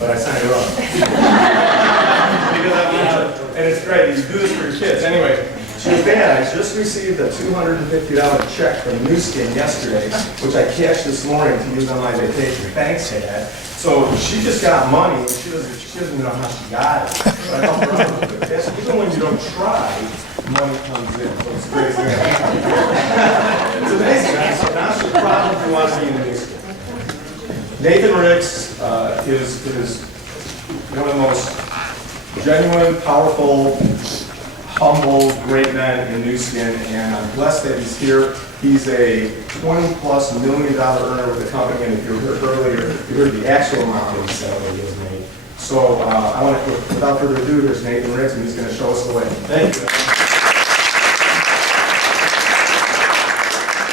but I signed it off. Because I want to, and it's great, you do this for your kids. Anyway, she was bad. I just received a $250 check from New Skin yesterday, which I cashed this morning to use on my vacation. Thanks, Dad. So she just got money, and she doesn't even know how she got it. But I helped her out a little bit. That's, even when you don't try, money comes in. So it's crazy. It's amazing. That's the problem if you want to be in the New Skin. Nathan Ricks is one of the most genuine, powerful, humble, great men in New Skin, and I'm blessed that he's here. He's a $20+ million earner with the company, and if you heard earlier, you heard the actual amount that he said that he has made. So I want to, without further ado, here's Nathan Ricks, and he's going to show us the way. Thank you.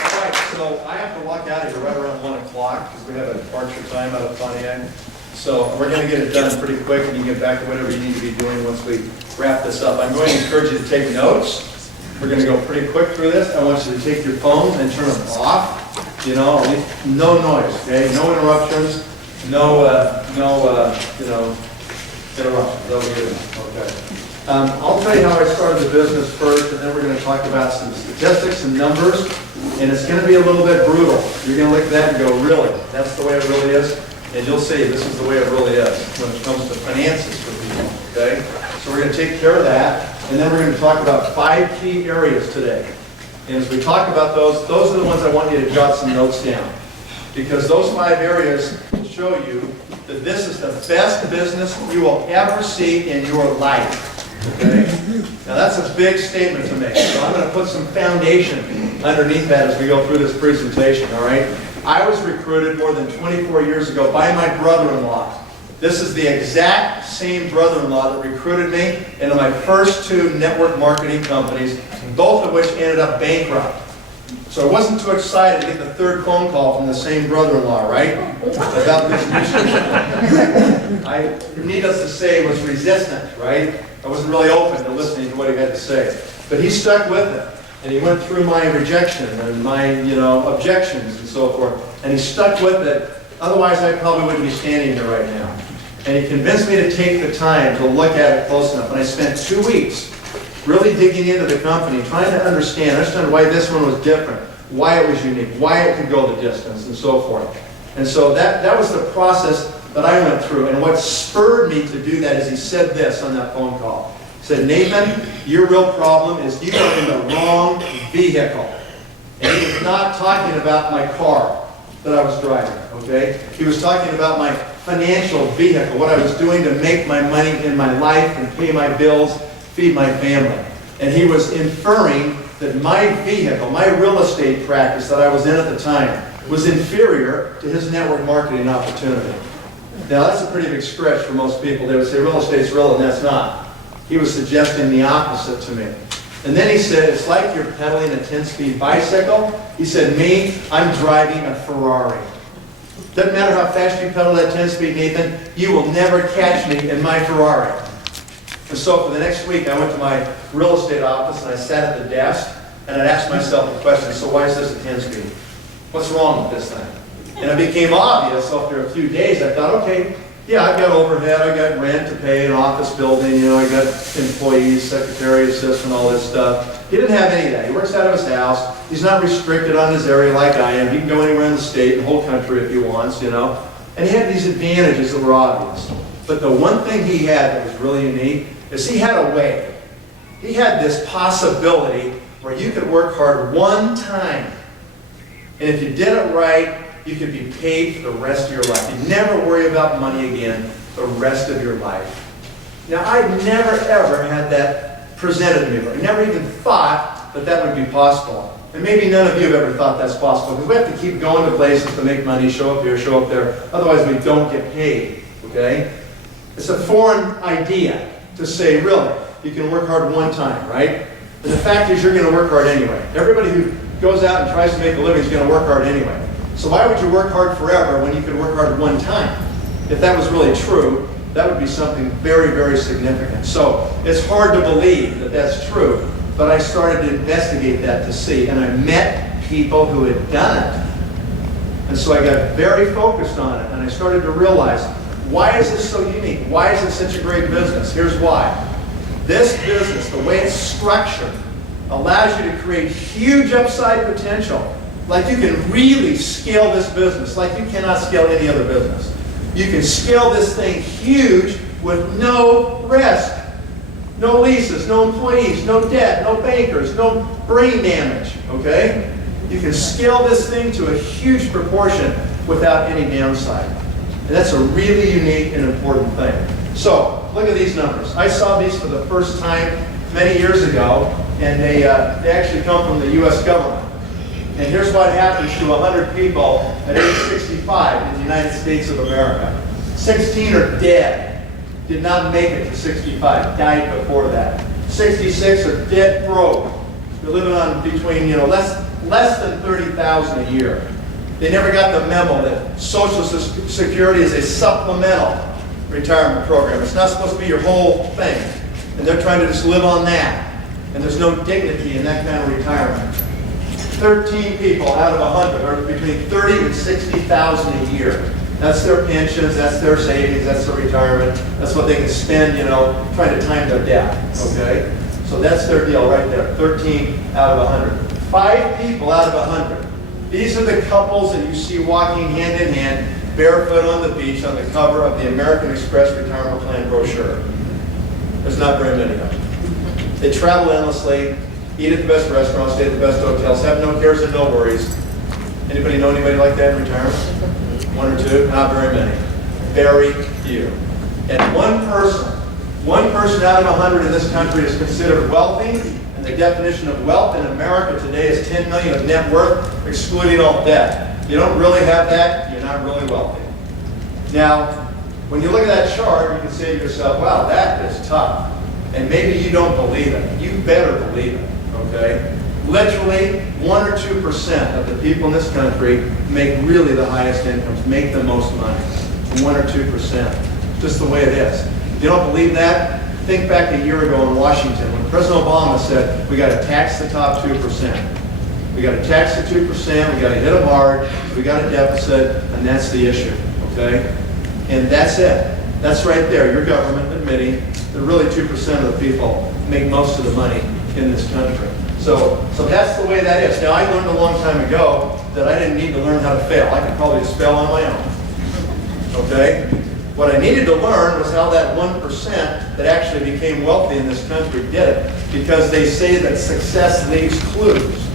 All right, so I have to walk out of here right around 1 o'clock because we have a departure time out of Pontiac. So we're going to get it done pretty quick, and you can get back to whatever you need to be doing once we wrap this up. I'm going to encourage you to take notes. We're going to go pretty quick through this. I want you to take your phones and turn them off. You know, no noise, okay? No interruptions. No interruptions. That'll be good. Okay. I'll tell you how I started the business first, and then we're going to talk about some statistics and numbers. And it's going to be a little bit brutal. You're going to look at that and go, really? That's the way it really is? And you'll see this is the way it really is when it comes to finances for people, okay? So we're going to take care of that, and then we're going to talk about 5 key areas today. And as we talk about those are the ones I want you to jot some notes down. Because those 5 areas will show you that this is the best business you will ever see in your life, okay? Now that's a big statement to make, so I'm going to put some foundation underneath that as we go through this presentation, all right? I was recruited more than 24 years ago by my brother-in-law. This is the exact same brother-in-law that recruited me into my first 2 network marketing companies, both of which ended up bankrupt. So I wasn't too excited to get the 3rd phone call from the same brother-in-law, right? About this mission. I, needless to say, was resistant, right? I wasn't really open to listening to what he had to say. But he stuck with it. And he went through my rejection and my, objections and so forth. And he stuck with it. Otherwise, I probably wouldn't be standing here right now. And he convinced me to take the time to look at it close enough. And I spent 2 weeks really digging into the company, trying to understand why this one was different, why it was unique, why it could go the distance, and so forth. And so that was the process that I went through. And what spurred me to do that is he said this on that phone call. Said, Nathan, your real problem is you are in the wrong vehicle. And he was not talking about my car that I was driving, okay? He was talking about my financial vehicle, what I was doing to make my money in my life and pay my bills, feed my family. And he was inferring that my vehicle, my real estate practice that I was in at the time, was inferior to his network marketing opportunity. Now, that's a pretty big stretch for most people. They would say real estate's real, and that's not. He was suggesting the opposite to me. And then he said, it's like you're pedaling a 10-speed bicycle. He said, me, I'm driving a Ferrari. Doesn't matter how fast you pedal that 10-speed, Nathan, you will never catch me in my Ferrari. And so for the next week, I went to my real estate office and I sat at the desk and I asked myself the question, so why is this a 10-speed? What's wrong with this thing? And it became obvious after a few days. I thought, okay, yeah, I've got overhead, I got rent to pay, an office building, I got employees, secretary, assistant, all this stuff. He didn't have any of that. He works out of his house. He's not restricted on his area like I am. He can go anywhere in the state, the whole country if he wants, And he had these advantages that were obvious. But the one thing he had that was really unique is he had a way. He had this possibility where you could work hard one time. And if you did it right, you could be paid for the rest of your life. You'd never worry about money again the rest of your life. Now, I'd never, ever had that presented to me. I never even thought that that would be possible. And maybe none of you have ever thought that's possible, because we have to keep going to places to make money, show up here, show up there. Otherwise, we don't get paid, okay? It's a foreign idea to say, really, you can work hard one time, right? And the fact is, you're going to work hard anyway. Everybody who goes out and tries to make a living is going to work hard anyway. So why would you work hard forever when you could work hard one time? If that was really true, that would be something very, very significant. So it's hard to believe that that's true, but I started to investigate that to see, and I met people who had done it. And so I got very focused on it, and I started to realize Why is this so unique? Why is it such a great business? Here's why. This business, the way it's structured, allows you to create huge upside potential. Like you can really scale this business like you cannot scale any other business. You can scale this thing huge with no risk. No leases, no employees, no debt, no bankers, no brain damage, okay? You can scale this thing to a huge proportion without any downside. And that's a really unique and important thing. So, look at these numbers. I saw these for the first time many years ago, and they actually come from the U.S. government. And here's what happens to 100 people at age 65 in the United States of America. 16 are dead. Did not make it to 65, died before that. 66 are dead broke. They're living on between, less than $30,000 a year. They never got the memo that Social Security is a supplemental retirement program. It's not supposed to be your whole thing. And they're trying to just live on that. And there's no dignity in that kind of retirement. 13 people out of 100 are between $30,000 and $60,000 a year. That's their pensions, that's their savings, that's their retirement. That's what they can spend, trying to time their death, okay? So that's their deal right there, 13 out of 100. 5 people out of 100. These are the couples that you see walking hand in hand, barefoot on the beach on the cover of the American Express Retirement Plan brochure. There's not very many of them. They travel endlessly, eat at the best restaurants, stay at the best hotels, have no cares and no worries. Anybody know anybody like that in retirement? 1 or 2? Not very many. Very few. And one person out of 100 in this country is considered wealthy, and the definition of wealth in America today is 10 million of net worth, excluding all debt. If you don't really have that, you're not really wealthy. Now, when you look at that chart, you can say to yourself, wow, that is tough. And maybe you don't believe it. You better believe it, okay? Literally 1 or 2% of the people in this country make really the highest incomes, make the most money. 1 or 2%. Just the way it is. If you don't believe that, think back a year ago in Washington when President Obama said, we got to tax the top 2%. We got to tax the 2%, we got to hit them hard, we got a deficit, and that's the issue, okay? And that's it. That's right there, your government admitting that really 2% of the people make most of the money in this country. So that's the way that is. Now, I learned a long time ago that I didn't need to learn how to fail. I could probably spell on my own. Okay? What I needed to learn was how that 1% that actually became wealthy in this country did it. Because they say that success leaves clues.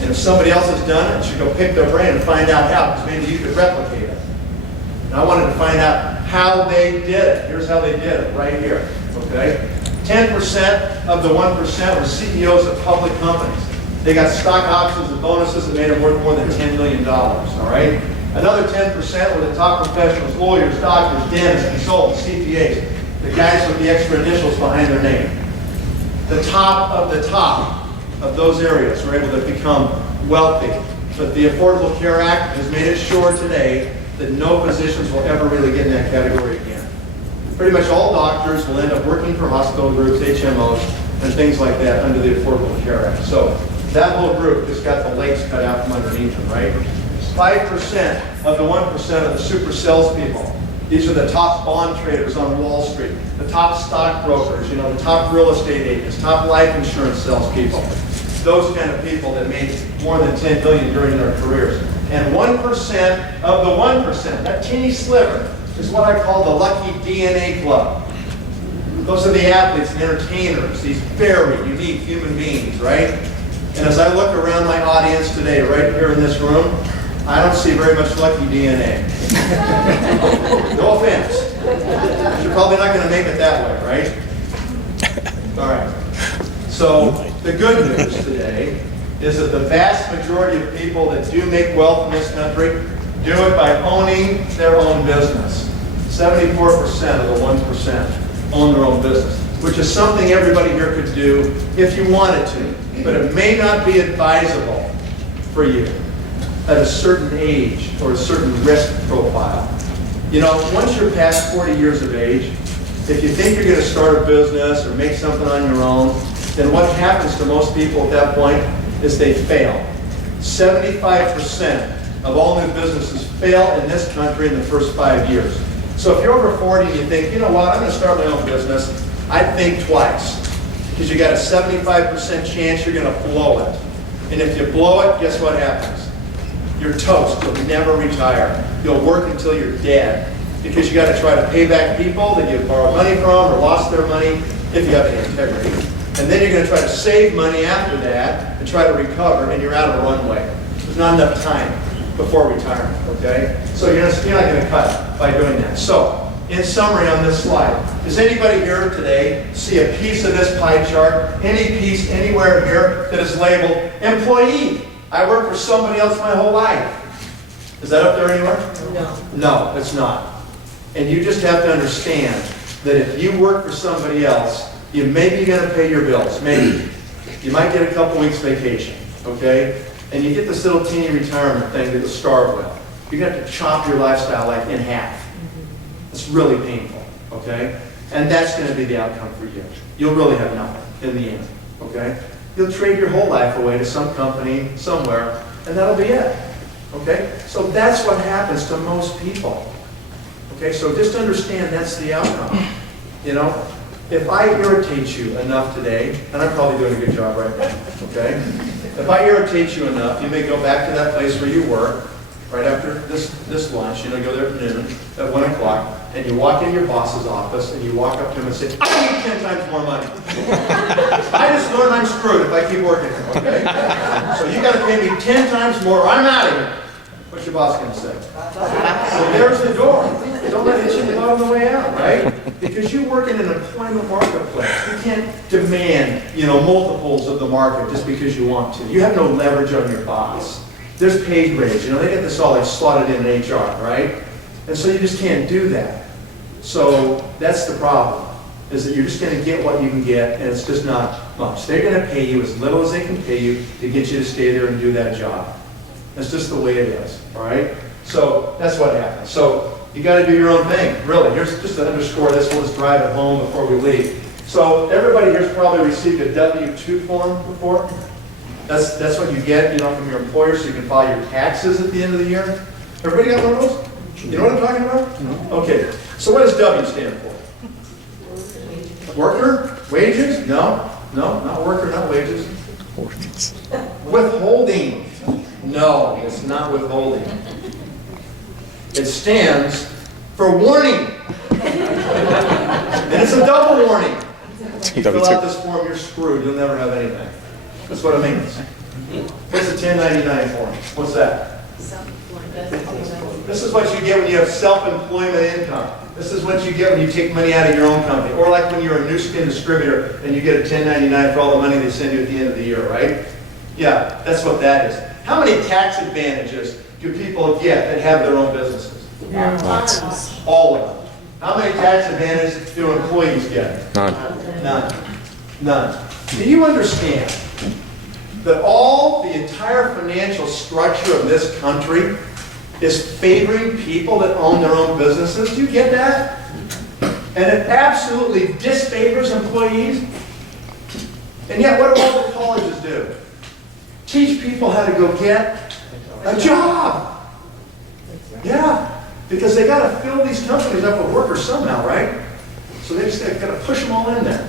And if somebody else has done it, you should go pick their brain and find out how, because maybe you could replicate it. And I wanted to find out how they did it. Here's how they did it, right here. Okay? 10% of the 1% were CEOs of public companies. They got stock options and bonuses that made them worth more than $10 million, all right? Another 10% were the top professionals, lawyers, doctors, dentists, consultants, CPAs, the guys with the extra initials behind their name. The top of those areas were able to become wealthy. But the Affordable Care Act has made it sure today that no physicians will ever really get in that category again. Pretty much all doctors will end up working for hospital groups, HMOs, and things like that under the Affordable Care Act. So that whole group just got the legs cut out from underneath them, right? 5% of the 1% of the super salespeople. These are the top bond traders on Wall Street, the top stockbrokers, the top real estate agents, top life insurance salespeople. Those kind of people that made more than $10 billion during their careers. And 1% of the 1%, that teeny sliver, is what I call the lucky DNA club. Those are the athletes and entertainers, these very unique human beings, right? And as I look around my audience today, right here in this room, I don't see very much lucky DNA. No offense. You're probably not going to make it that way, right? All right. So the good news today is that the vast majority of people that do make wealth in this country do it by owning their own business. 74% of the 1% own their own business, which is something everybody here could do if you wanted to, but it may not be advisable for you at a certain age or a certain risk profile. Once you're past 40 years of age, if you think you're going to start a business or make something on your own, then what happens to most people at that point is they fail. 75% of all new businesses fail in this country in the first 5 years. So if you're over 40 and you think, you know what, I'm going to start my own business, I'd think twice. Because you got a 75% chance you're going to blow it. And if you blow it, guess what happens? You're toast. You'll never retire. You'll work until you're dead. Because you got to try to pay back people that you borrowed money from or lost their money, if you have any integrity. And then you're going to try to save money after that and try to recover, and you're out of the runway. There's not enough time before retirement, okay? So you're not going to cut by doing that. So, in summary on this slide, does anybody here today see a piece of this pie chart, any piece anywhere here that is labeled employee? I work for somebody else my whole life. Is that up there anywhere? No. No, it's not. And you just have to understand that if you work for somebody else, you may be going to pay your bills, maybe. You might get a couple weeks vacation, okay? And you get this little teeny retirement thing that you'll starve with. You're going to have to chop your lifestyle like in half. It's really painful, okay? And that's going to be the outcome for you. You'll really have nothing in the end, okay? You'll trade your whole life away to some company somewhere, and that'll be it, okay? So that's what happens to most people, okay? So just understand that's the outcome, you know? If I irritate you enough today, and I'm probably doing a good job right now, okay? If I irritate you enough, you may go back to that place where you work, right after this lunch, you know, go there at noon, at 1 o'clock, and you walk in your boss's office, and you walk up to him and say, I need 10 times more money. I just learned I'm screwed if I keep working here, okay? So you got to pay me 10 times more, or I'm out of here. What's your boss going to say? So there's the door. Don't let it hit you on the way out, right? Because you work in an employment marketplace. You can't demand, you know, multiples of the market just because you want to. You have no leverage on your boss. There's pay grades. You know, they get this all like slotted in HR, right? And so you just can't do that. So that's the problem, is that you're just going to get what you can get, and it's just not much. They're going to pay you as little as they can pay you to get you to stay there and do that job. That's just the way it is, all right? So that's what happens. So you got to do your own thing, really. Here's just to underscore this. We'll just drive it home before we leave. So everybody here's probably received a W-2 form before. That's what you get, you know, from your employer, so you can file your taxes at the end of the year. Everybody got one of those? You know what I'm talking about? No. Okay. So what does W stand for? Worker? Wages? No, not worker, not wages. Withholding. No, it's not withholding. It stands for warning. And it's a double warning. If you fill out this form, you're screwed. You'll never have anything. That's what it means. What's a 1099 form? What's that? This is what you get when you have self-employment income. This is what you get when you take money out of your own company. Or like when you're a new skin distributor and you get a 1099 for all the money they send you at the end of the year, right? Yeah, that's what that is. How many tax advantages do people get that have their own businesses? All of them. How many tax advantages do employees get? None. Do you understand that the entire financial structure of this country is favoring people that own their own businesses? Do you get that? And it absolutely disfavors employees. And yet, what do all the colleges do? Teach people how to go get a job. Yeah, because they got to fill these companies up with workers somehow, right? So they just got to push them all in there.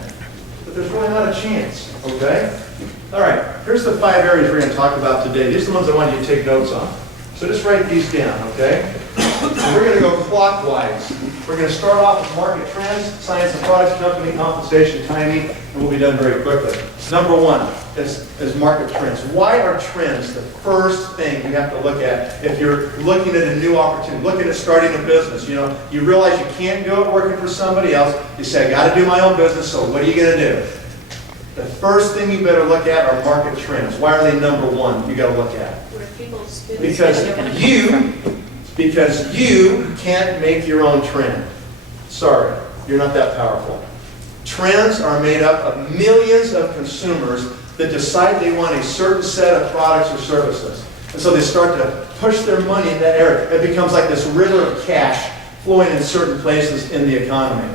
But there's really not a chance, okay? All right, here's the 5 areas we're going to talk about today. These are the ones I want you to take notes on. So just write these down, okay? And we're going to go clockwise. We're going to start off with market trends, science of products, company compensation, timing, and we'll be done very quickly. Number 1 is market trends. Why are trends the first thing you have to look at if you're looking at a new opportunity, looking at starting a business? You know, you realize you can't go working for somebody else. You say, I got to do my own business, so what are you going to do? The first thing you better look at are market trends. Why are they number 1 you got to look at? Because you can't make your own trend. Sorry, you're not that powerful. Trends are made up of millions of consumers that decide they want a certain set of products or services. And so they start to push their money in that area. It becomes like this river of cash flowing in certain places in the economy.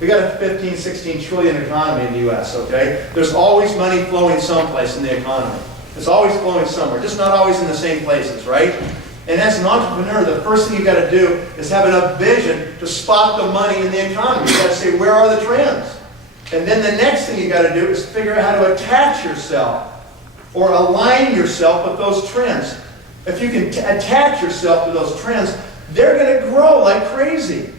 We got a 15, 16 trillion economy in the U.S., okay? There's always money flowing someplace in the economy. It's always flowing somewhere, just not always in the same places, right? And as an entrepreneur, the first thing you got to do is have enough vision to spot the money in the economy. You got to say, where are the trends? And then the next thing you got to do is figure out how to attach yourself or align yourself with those trends. If you can attach yourself to those trends, they're going to grow like crazy.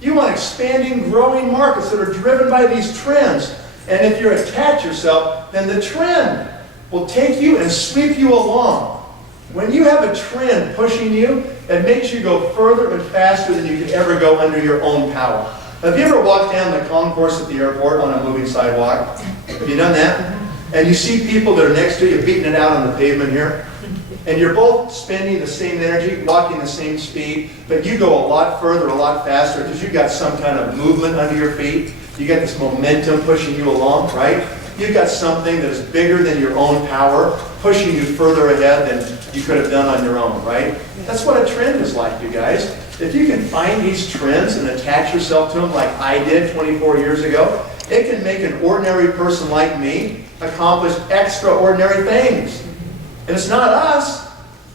You want expanding, growing markets that are driven by these trends. And if you attach yourself, then the trend will take you and sweep you along. When you have a trend pushing you, it makes you go further and faster than you could ever go under your own power. Have you ever walked down the concourse at the airport on a moving sidewalk? Have you done that? And you see people that are next to you beating it out on the pavement here? And you're both spending the same energy, walking the same speed, but you go a lot further, a lot faster, because you've got some kind of movement under your feet. You got this momentum pushing you along, right? You've got something that is bigger than your own power, pushing you further ahead than you could have done on your own, right? That's what a trend is like, you guys. If you can find these trends and attach yourself to them like I did 24 years ago, it can make an ordinary person like me accomplish extraordinary things. And it's not us,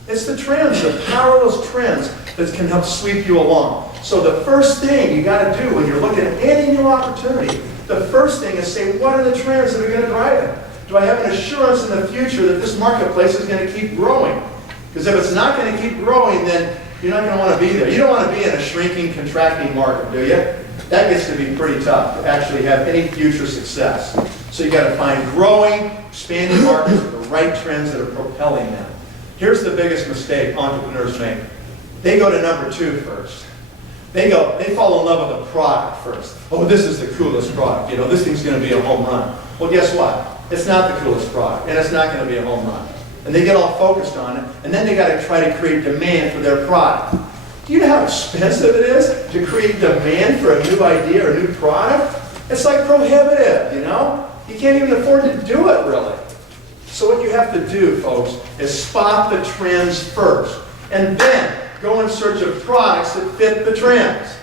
it's the trends, the power of those trends that can help sweep you along. So the first thing you got to do when you're looking at any new opportunity, the first thing is say, what are the trends that are going to drive it? Do I have an assurance in the future that this marketplace is going to keep growing? Because if it's not going to keep growing, then you're not going to want to be there. You don't want to be in a shrinking, contracting market, do you? That gets to be pretty tough to actually have any future success. So you got to find growing, expanding markets with the right trends that are propelling them. Here's the biggest mistake entrepreneurs make. They go to number 2 first. They fall in love with a product first. Oh, this is the coolest product. You know, this thing's going to be a home run. Well, guess what? It's not the coolest product, and it's not going to be a home run. And they get all focused on it, and then they got to try to create demand for their product. Do you know how expensive it is to create demand for a new idea or a new product? It's like prohibitive, you know? You can't even afford to do it, really. So what you have to do, folks, is spot the trends first, and then go in search of products that fit the trends,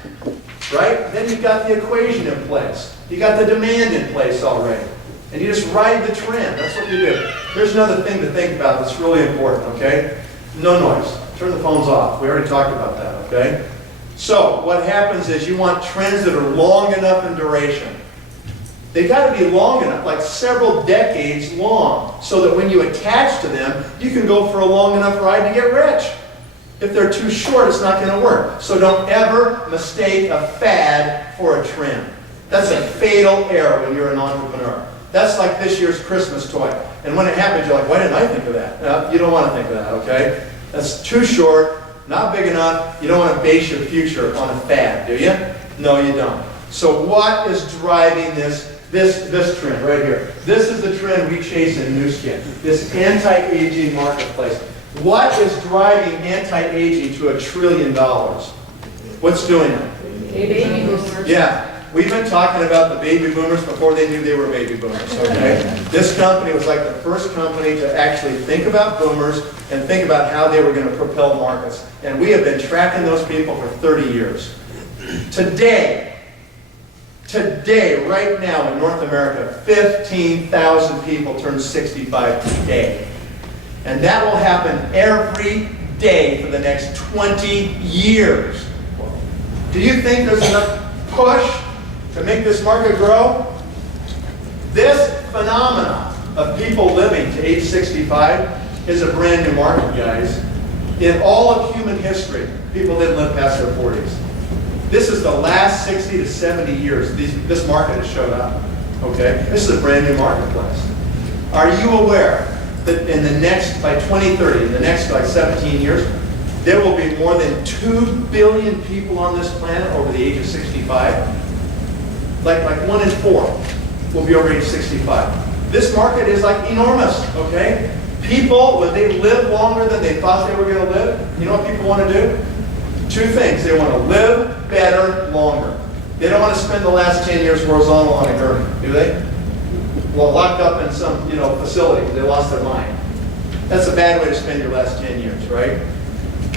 right? Then you've got the equation in place. You got the demand in place already. And you just ride the trend. That's what you do. Here's another thing to think about that's really important, okay? No noise. Turn the phones off. We already talked about that, okay? So what happens is you want trends that are long enough in duration. They've got to be long enough, like several decades long, so that when you attach to them, you can go for a long enough ride to get rich. If they're too short, it's not going to work. So don't ever mistake a fad for a trend. That's a fatal error when you're an entrepreneur. That's like this year's Christmas toy. And when it happens, you're like, why didn't I think of that? You don't want to think of that, okay? That's too short, not big enough. You don't want to base your future on a fad, do you? No, you don't. So what is driving this trend right here? This is the trend we chase in Nu Skin, this anti-aging marketplace. What is driving anti-aging to $1 trillion? What's doing it? Baby boomers. Yeah. We've been talking about the baby boomers before they knew they were baby boomers, okay? This company was like the first company to actually think about boomers and think about how they were going to propel markets. And we have been tracking those people for 30 years. Today, right now in North America, 15,000 people turn 65 today. And that will happen every day for the next 20 years. Do you think there's enough push to make this market grow? This phenomenon of people living to age 65 is a brand new market, guys. In all of human history, people didn't live past their 40s. This is the last 60 to 70 years this market has showed up. Okay? This is a brand new marketplace. Are you aware that in the next, by 2030, in the next like 17 years, there will be more than 2 billion people on this planet over the age of 65? Like 1 in 4 will be over age 65. This market is like enormous, okay? People, when they live longer than they thought they were going to live, you know what people want to do? 2 things. They want to live better longer. They don't want to spend the last 10 years horizontal on a gurney, do they? Well, locked up in some, facility. They lost their mind. That's a bad way to spend your last 10 years, right?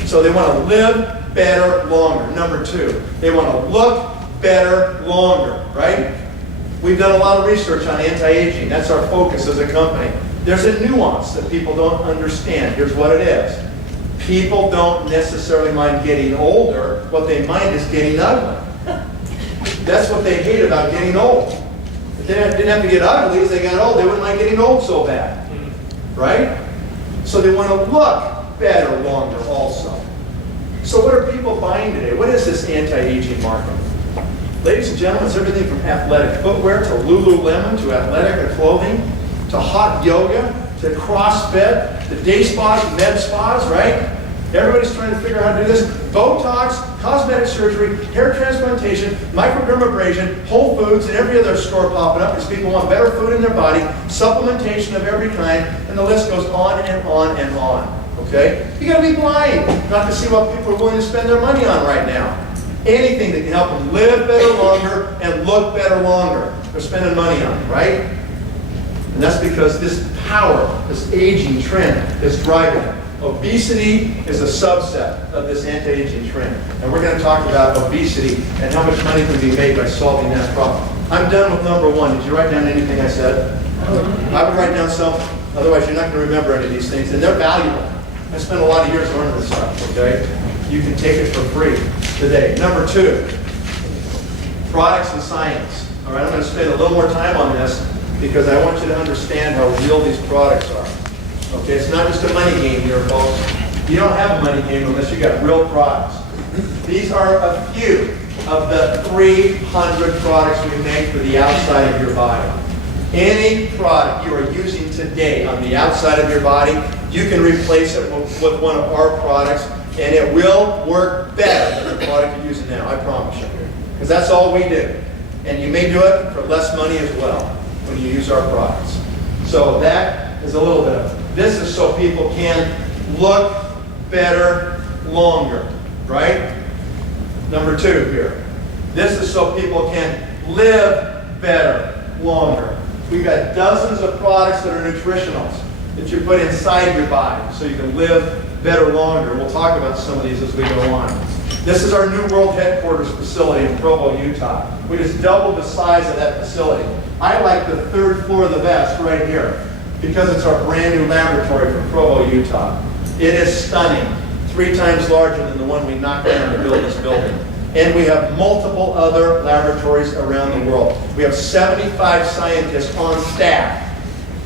So they want to live better longer. Number 2, they want to look better longer, right? We've done a lot of research on anti-aging. That's our focus as a company. There's a nuance that people don't understand. Here's what it is. People don't necessarily mind getting older. What they mind is getting ugly. That's what they hate about getting old. If they didn't have to get ugly as they got old, they wouldn't mind getting old so bad. Right? So they want to look better longer also. So what are people buying today? What is this anti-aging market? Ladies and gentlemen, it's everything from athletic footwear to Lululemon to athletic clothing to hot yoga to CrossFit to day spas, med spas, right? Everybody's trying to figure out how to do this. Botox, cosmetic surgery, hair transplantation, microdermabrasion, Whole Foods, and every other store popping up because people want better food in their body, supplementation of every kind, and the list goes on and on and on. Okay? You gotta be blind not to see what people are willing to spend their money on right now. Anything that can help them live better longer and look better longer, they're spending money on, right? And that's because this power, this aging trend is driving it. Obesity is a subset of this anti-aging trend. And we're going to talk about obesity and how much money can be made by solving that problem. I'm done with number one. Did you write down anything I said? I would write down some. Otherwise, you're not going to remember any of these things. And they're valuable. I spent a lot of years learning this stuff, okay? You can take it for free today. Number two, products and science. All right, I'm going to spend a little more time on this because I want you to understand how real these products are. Okay, it's not just a money game here, folks. You don't have a money game unless you got real products. These are a few of the 300 products we make for the outside of your body. Any product you are using today on the outside of your body, you can replace it with one of our products, and it will work better than the product you're using now, I promise you. Because that's all we do. And you may do it for less money as well when you use our products. So that is a little bit of it. This is so people can look better longer, right? Number two here. This is so people can live better longer. We've got dozens of products that are nutritionals that you put inside your body so you can live better longer. We'll talk about some of these as we go on. This is our new world headquarters facility in Provo, Utah. We just doubled the size of that facility. I like the third floor the best right here because it's our brand new laboratory from Provo, Utah. It is stunning, 3 times larger than the one we knocked down to build this building. And we have multiple other laboratories around the world. We have 75 scientists on staff.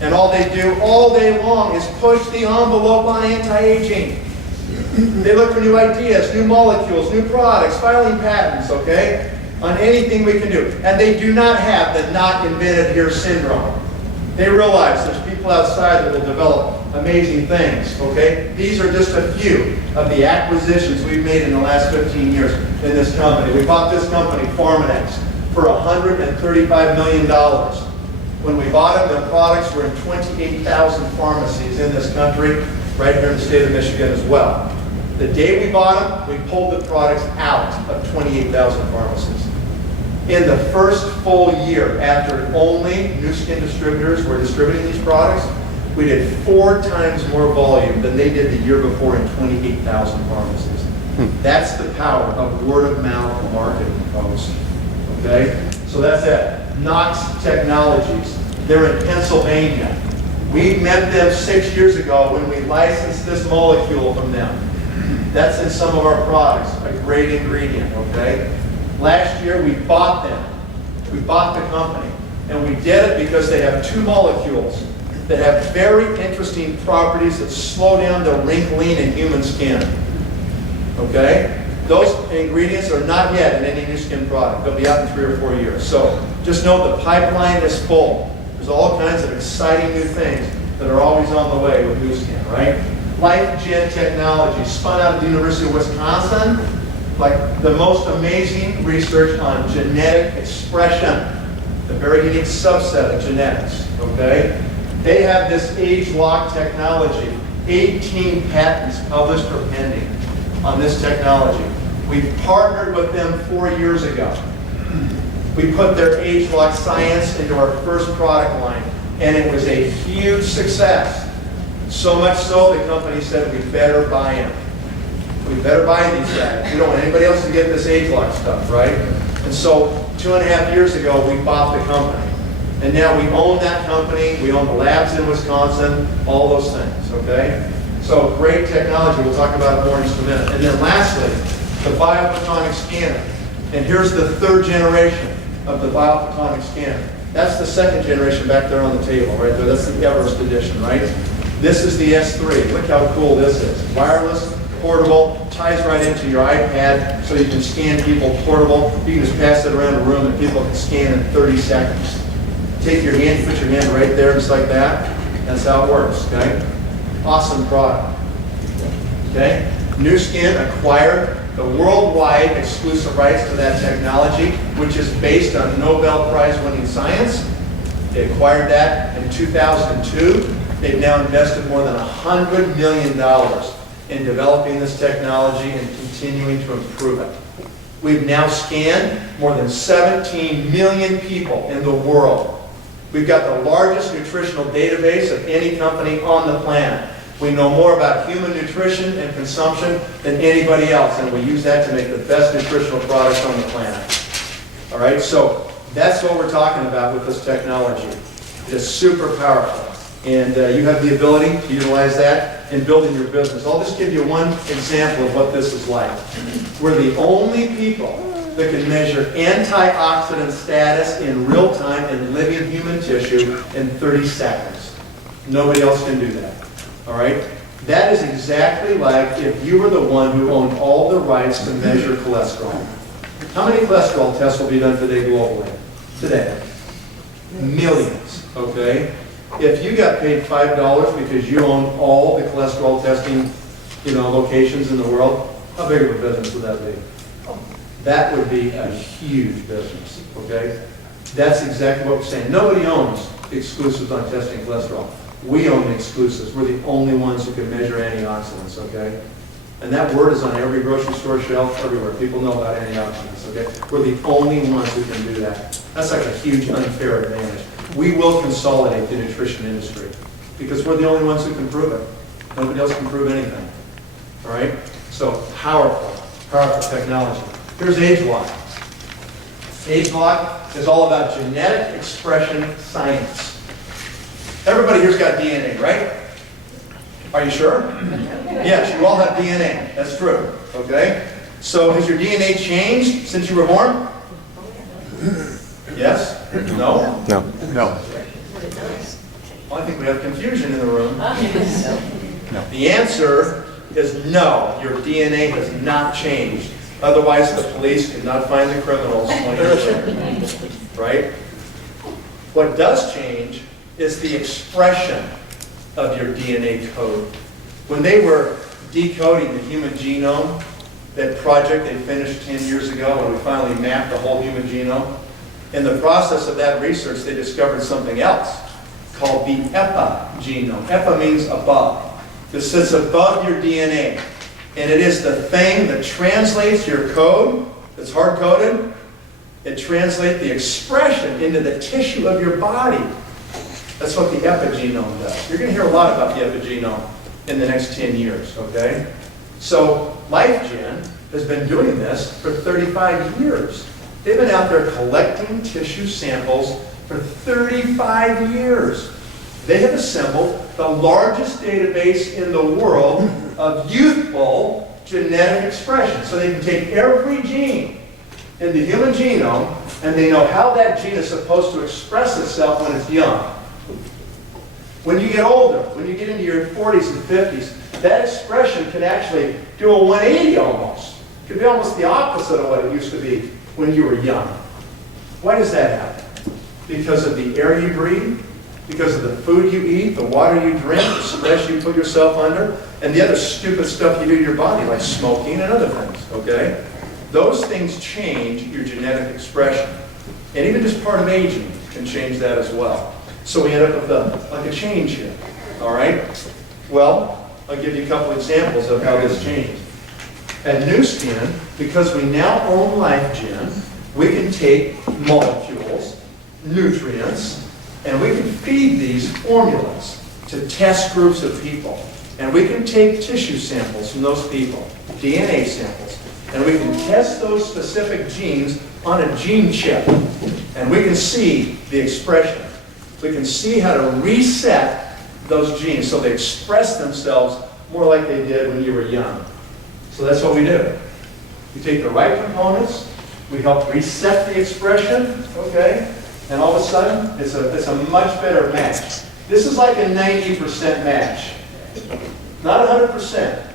And all they do all day long is push the envelope on anti-aging. They look for new ideas, new molecules, new products, filing patents, okay, on anything we can do. And they do not have the not invented here syndrome. They realize there's people outside that will develop amazing things, okay? These are just a few of the acquisitions we've made in the last 15 years in this company. We bought this company, Pharmanex, for $135 million. When we bought them, their products were in 28,000 pharmacies in this country, right here in the state of Michigan as well. The day we bought them, we pulled the products out of 28,000 pharmacies. In the first full year after only New Skin distributors were distributing these products, we did 4 times more volume than they did the year before in 28,000 pharmacies. That's the power of word of mouth marketing, folks. Okay? So that's it. Knox Technologies. They're in Pennsylvania. We met them 6 years ago when we licensed this molecule from them. That's in some of our products, a great ingredient, okay? Last year we bought them. We bought the company. And we did it because they have 2 molecules that have very interesting properties that slow down the wrinkling in human skin. Okay? Those ingredients are not yet in any new skin product. They'll be out in 3 or 4 years. So just know the pipeline is full. There's all kinds of exciting new things that are always on the way with new skin, right? LifeGen Technology, spun out of the University of Wisconsin, like the most amazing research on genetic expression, a very unique subset of genetics, okay? They have this age-lock technology, 18 patents published or pending on this technology. We partnered with them 4 years ago. We put their age-lock science into our first product line, and it was a huge success. So much so, the company said, we better buy them. We better buy these guys. We don't want anybody else to get this age-lock stuff, right? And so 2.5 years ago, we bought the company. And now we own that company. We own the labs in Wisconsin, all those things, okay? So great technology. We'll talk about it more in just a minute. And then lastly, the biophotonic scanner. And here's the third generation of the biophotonic scanner. That's the second generation back there on the table, right there. That's the Everest edition, right? This is the S3. Look how cool this is. Wireless, portable, ties right into your iPad so you can scan people portable. You can just pass it around the room and people can scan in 30 seconds. Take your hand, put your hand right there just like that. That's how it works, okay? Awesome product. Okay? Nu Skin acquired the worldwide exclusive rights to that technology, which is based on Nobel Prize winning science. They acquired that in 2002. They've now invested more than $100 million in developing this technology and continuing to improve it. We've now scanned more than 17 million people in the world. We've got the largest nutritional database of any company on the planet. We know more about human nutrition and consumption than anybody else, and we use that to make the best nutritional products on the planet. All right, so that's what we're talking about with this technology. It's super powerful, and you have the ability to utilize that in building your business. I'll just give you one example of what this is like. We're the only people that can measure antioxidant status in real time in living human tissue in 30 seconds. Nobody else can do that. All right? That is exactly like if you were the one who owned all the rights to measure cholesterol. How many cholesterol tests will be done today globally? Today. Millions. Okay? If you got paid $5 because you own all the cholesterol testing, locations in the world, how big of a business would that be? That would be a huge business. Okay? That's exactly what we're saying. Nobody owns exclusives on testing cholesterol. We own the exclusives. We're the only ones who can measure antioxidants, okay? And that word is on every grocery store shelf, everywhere. People know about antioxidants, okay? We're the only ones who can do that. That's like a huge unfair advantage. We will consolidate the nutrition industry because we're the only ones who can prove it. Nobody else can prove anything, all right? So powerful, powerful technology. Here's AgeLock. AgeLock is all about genetic expression science. Everybody here's got DNA, right? Are you sure? Yes, you all have DNA. That's true. Okay? So has your DNA changed since you were born? Yes? No? No. No. Well, I think we have confusion in the room. No. The answer is no. Your DNA has not changed. Otherwise, the police could not find the criminals 20 years later. Right? What does change is the expression of your DNA code. When they were decoding the human genome, that project they finished 10 years ago when we finally mapped the whole human genome, in the process of that research they discovered something else called the epigenome. Epi means above. This sits above your DNA. And it is the thing that translates your code, that's hard-coded. It translates the expression into the tissue of your body. That's what the epigenome does. You're going to hear a lot about the epigenome in the next 10 years, okay? So LifeGen has been doing this for 35 years. They've been out there collecting tissue samples for 35 years. They have assembled the largest database in the world of youthful genetic expression. So they can take every gene in the human genome and they know how that gene is supposed to express itself when it's young. When you get older, when you get into your 40s and 50s, that expression can actually do a 180 almost. It could be almost the opposite of what it used to be when you were young. Why does that happen? Because of the air you breathe, because of the food you eat, the water you drink, the stress you put yourself under, and the other stupid stuff you do to your body, like smoking and other things, okay? Those things change your genetic expression. And even just part of aging can change that as well. So we end up with like a change here, all right? Well, I'll give you a couple examples of how this changes. At Nu Skin, because we now own LifeGen, we can take molecules, nutrients, and we can feed these formulas to test groups of people. And we can take tissue samples from those people, DNA samples, and we can test those specific genes on a gene chip. And we can see the expression. We can see how to reset those genes so they express themselves more like they did when you were young. So that's what we do. We take the right components, we help reset the expression, okay? And all of a sudden, it's a much better match. This is like a 90% match. Not 100%,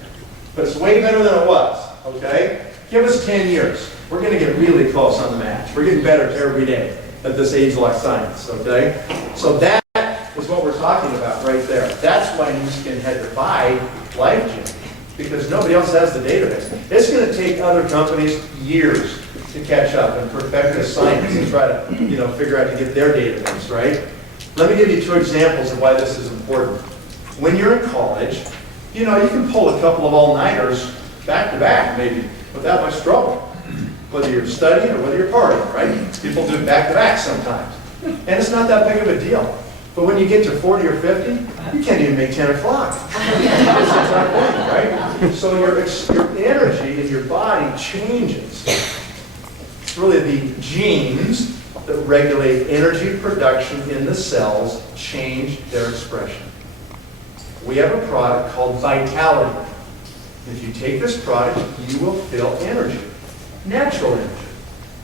but it's way better than it was, okay? Give us 10 years. We're going to get really close on the match. We're getting better every day at this age-like science, okay? So that is what we're talking about right there. That's why Nu Skin had to buy LifeGen, because nobody else has the database. It's going to take other companies years to catch up and perfect this science and try to, figure out to get their database, right? Let me give you 2 examples of why this is important. When you're in college, you can pull a couple of all-nighters back to back, maybe, without much trouble. Whether you're studying or whether you're partying, right? People do it back to back sometimes. And it's not that big of a deal. But when you get to 40 or 50, you can't even make 10 o'clock. That's not working, right? So your energy in your body changes. It's really the genes that regulate energy production in the cells change their expression. We have a product called Vitality. If you take this product, you will feel energy. Natural energy.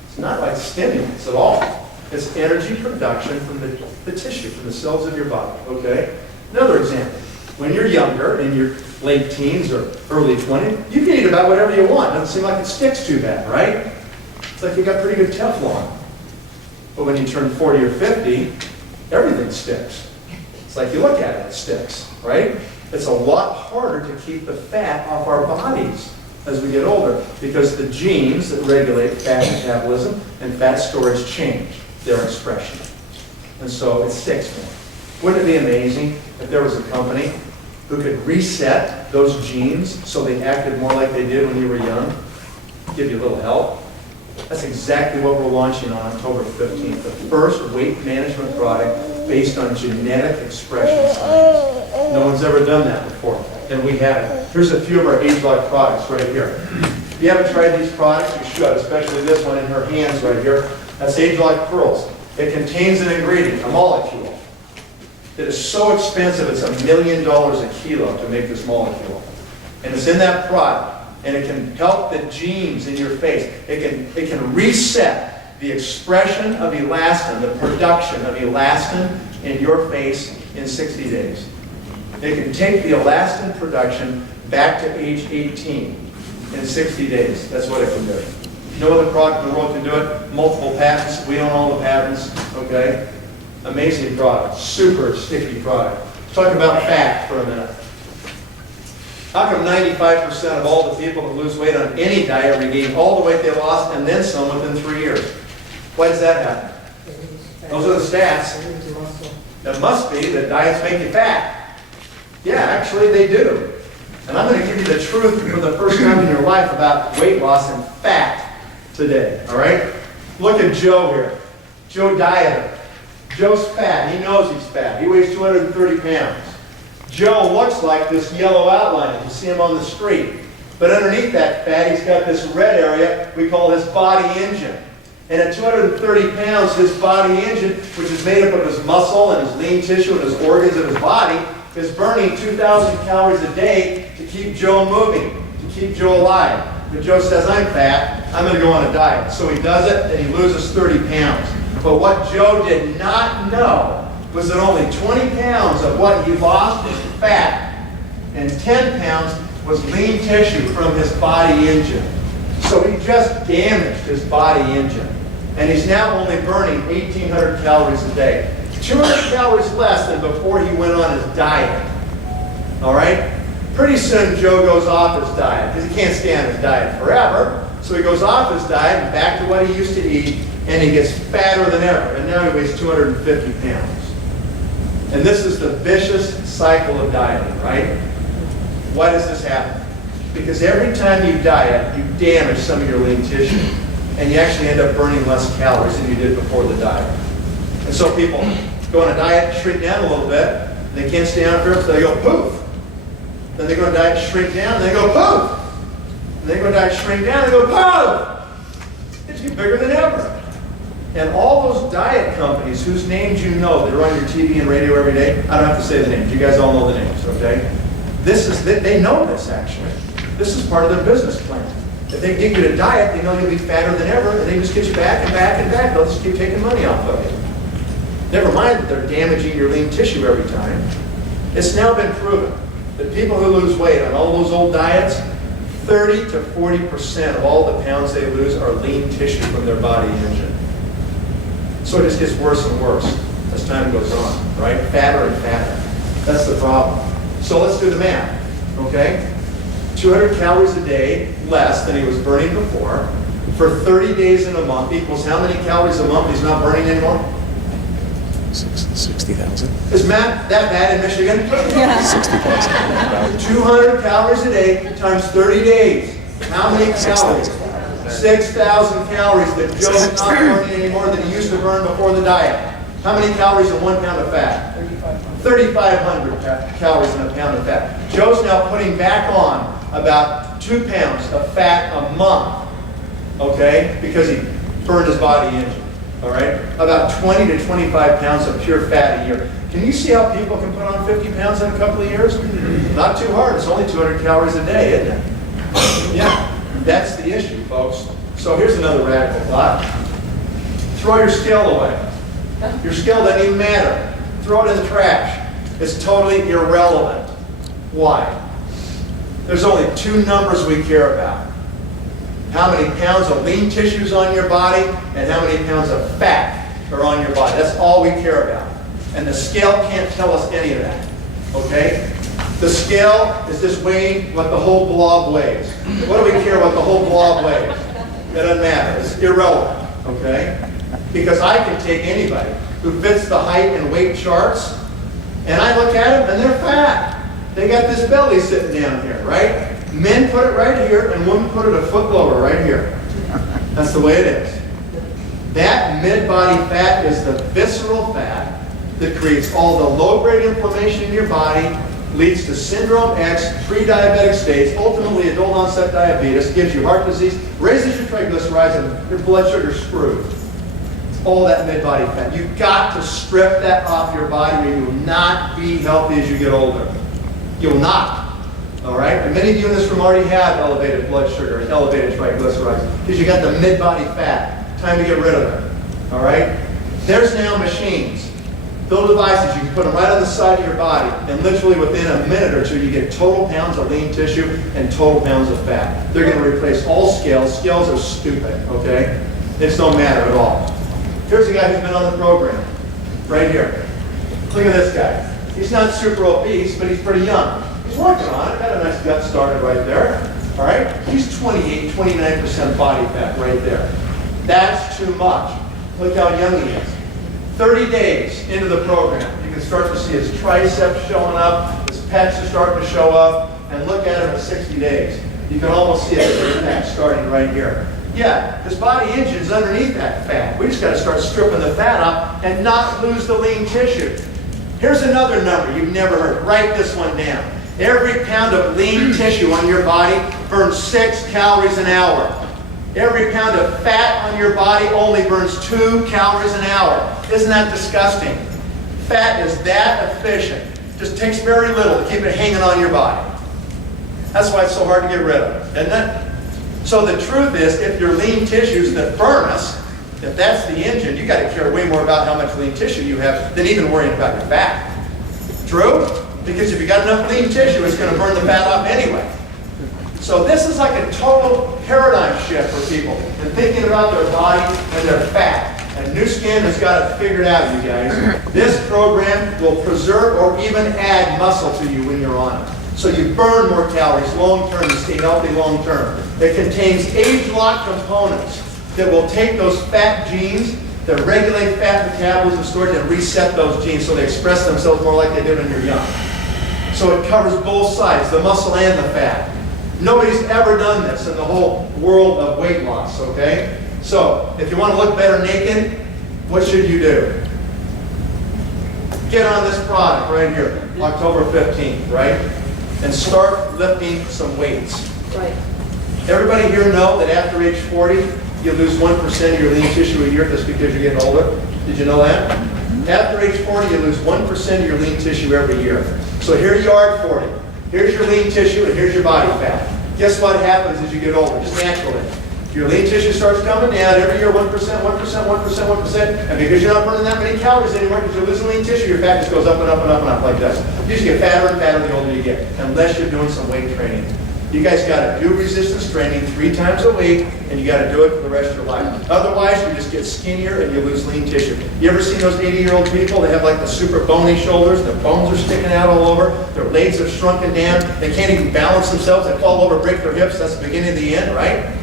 It's not like stimulants at all. It's energy production from the tissue, from the cells of your body, okay? Another example. When you're younger, in your late teens or early 20s, you can eat about whatever you want. It doesn't seem like it sticks too bad, right? It's like you got pretty good Teflon. But when you turn 40 or 50, everything sticks. It's like you look at it, it sticks, right? It's a lot harder to keep the fat off our bodies as we get older because the genes that regulate fat metabolism and fat storage change their expression. And so it sticks more. Wouldn't it be amazing if there was a company who could reset those genes so they acted more like they did when you were young? Give you a little help. That's exactly what we're launching on October 15th, the first weight management product based on genetic expression science. No one's ever done that before, and we have it. Here's a few of our age-like products right here. If you haven't tried these products, you should, especially this one in her hands right here. That's age-like pearls. It contains an ingredient, a molecule, that is so expensive it's $1 million a kilo to make this molecule. And it's in that product. And it can help the genes in your face. It can reset the expression of elastin, the production of elastin in your face in 60 days. It can take the elastin production back to age 18 in 60 days. That's what it can do. No other product in the world can do it. Multiple patents. We own all the patents. Okay? Amazing product. Super sticky product. Let's talk about fat for a minute. How come 95% of all the people that lose weight on any diet regain all the weight they lost and then some within 3 years? Why does that happen? Those are the stats. It must be that diets make you fat. Yeah, actually they do. And I'm going to give you the truth for the first time in your life about weight loss and fat today, all right? Look at Joe here. Joe dieter. Joe's fat. He knows he's fat. He weighs 230 pounds. Joe looks like this yellow outline if you see him on the street. But underneath that fat, he's got this red area we call his body engine. And at 230 pounds, his body engine, which is made up of his muscle and his lean tissue and his organs of his body, is burning 2,000 calories a day to keep Joe moving, to keep Joe alive. But Joe says, I'm fat, I'm going to go on a diet. So he does it, and he loses 30 pounds. But what Joe did not know was that only 20 pounds of what he lost was fat, and 10 pounds was lean tissue from his body engine. So he just damaged his body engine. And he's now only burning 1,800 calories a day. 200 calories less than before he went on his diet. All right? Pretty soon Joe goes off his diet, because he can't stay on his diet forever. So he goes off his diet and back to what he used to eat, and he gets fatter than ever. And now he weighs 250 pounds. And this is the vicious cycle of dieting, right? Why does this happen? Because every time you diet, you damage some of your lean tissue. And you actually end up burning less calories than you did before the diet. And so people go on a diet, shrink down a little bit, and they can't stay on it forever, so they go poof. Then they go on a diet, shrink down, and they go poof. And they go on a diet, shrink down, and they go poof. They just get bigger than ever. And all those diet companies whose names you know that are on your TV and radio every day, I don't have to say the names. You guys all know the names, okay? They know this actually. This is part of their business plan. If they get you to diet, they know you'll be fatter than ever, and they just get you back and back and back. They'll just keep taking money off of you. Never mind that they're damaging your lean tissue every time. It's now been proven that people who lose weight on all those old diets, 30 to 40% of all the pounds they lose are lean tissue from their body engine. So it just gets worse and worse as time goes on, right? Fatter and fatter. That's the problem. So let's do the math, okay? 200 calories a day less than he was burning before for 30 days in a month equals how many calories a month he's not burning anymore? 60,000. Is math that bad in Michigan? 60,000. 200 calories a day times 30 days. How many calories? 6,000 calories that Joe's not burning anymore than he used to burn before the diet. How many calories in 1 pound of fat? 3,500 calories in a pound of fat. Joe's now putting back on about 2 pounds of fat a month, okay, because he burned his body engine, all right? About 20 to 25 pounds of pure fat a year. Can you see how people can put on 50 pounds in a couple of years? Not too hard. It's only 200 calories a day, isn't it? Yeah, that's the issue, folks. So here's another radical thought. Throw your scale away. Your scale doesn't even matter. Throw it in the trash. It's totally irrelevant. Why? There's only 2 numbers we care about. How many pounds of lean tissue is on your body and how many pounds of fat are on your body. That's all we care about. And the scale can't tell us any of that. Okay? The scale is just weighing what the whole blob weighs. What do we care what the whole blob weighs? It doesn't matter. It's irrelevant. Okay? Because I can take anybody who fits the height and weight charts and I look at them and they're fat. They got this belly sitting down here, right? Men put it right here and women put it a foot lower right here. That's the way it is. That mid-body fat is the visceral fat that creates all the low-grade inflammation in your body, leads to syndrome X, pre-diabetic states, ultimately adult onset diabetes, gives you heart disease, raises your triglycerides, and your blood sugar's screwed. All that mid-body fat. You've got to strip that off your body or you will not be healthy as you get older. You will not. All right? And many of you in this room already have elevated blood sugar and elevated triglycerides because you got the mid-body fat. Time to get rid of it. All right? There's now machines. Little devices, you can put them right on the side of your body, and literally within a minute or two, you get total pounds of lean tissue and total pounds of fat. They're going to replace all scales. Scales are stupid, okay? It don't matter at all. Here's a guy who's been on the program, right here. Look at this guy. He's not super obese, but he's pretty young. He's working on it. Got a nice gut started right there. All right? He's 28, 29% body fat right there. That's too much. Look how young he is. 30 days into the program, you can start to see his triceps showing up, his pecs are starting to show up, and look at him at 60 days. You can almost see his fat starting right here. Yeah, his body engine's underneath that fat. We just got to start stripping the fat up and not lose the lean tissue. Here's another number you've never heard. Write this one down. Every pound of lean tissue on your body burns 6 calories an hour. Every pound of fat on your body only burns 2 calories an hour. Isn't that disgusting? Fat is that efficient. Just takes very little to keep it hanging on your body. That's why it's so hard to get rid of, isn't it? So the truth is, if your lean tissue's the furnace, if that's the engine, you got to care way more about how much lean tissue you have than even worrying about your fat. True? Because if you got enough lean tissue, it's going to burn the fat off anyway. So this is like a total paradigm shift for people in thinking about their body and their fat. And New Skin has got it figured out, you guys. This program will preserve or even add muscle to you when you're on it. So you burn more calories long term and stay healthy long term. It contains age-locked components that will take those fat genes that regulate fat metabolism storage and reset those genes so they express themselves more like they did when you're young. So it covers both sides, the muscle and the fat. Nobody's ever done this in the whole world of weight loss, okay? So, if you want to look better naked, what should you do? Get on this product right here, October 15th, right? And start lifting some weights. Right. Everybody here know that after age 40, you lose 1% of your lean tissue a year just because you're getting older? Did you know that? After age 40, you lose 1% of your lean tissue every year. So here you are at 40. Here's your lean tissue and here's your body fat. Guess what happens as you get older, just naturally? Your lean tissue starts coming down every year, 1%, 1%, 1%, 1%, and because you're not burning that many calories anymore, because you're losing lean tissue, your fat just goes up and up and up and up like this. You just get fatter and fatter the older you get, unless you're doing some weight training. You guys got to do resistance training 3 times a week, and you got to do it for the rest of your life. Otherwise, you just get skinnier and you lose lean tissue. You ever seen those 80-year-old people? They have like the super bony shoulders, their bones are sticking out all over, their legs have shrunken down, they can't even balance themselves, they fall over, break their hips, that's the beginning of the end, right?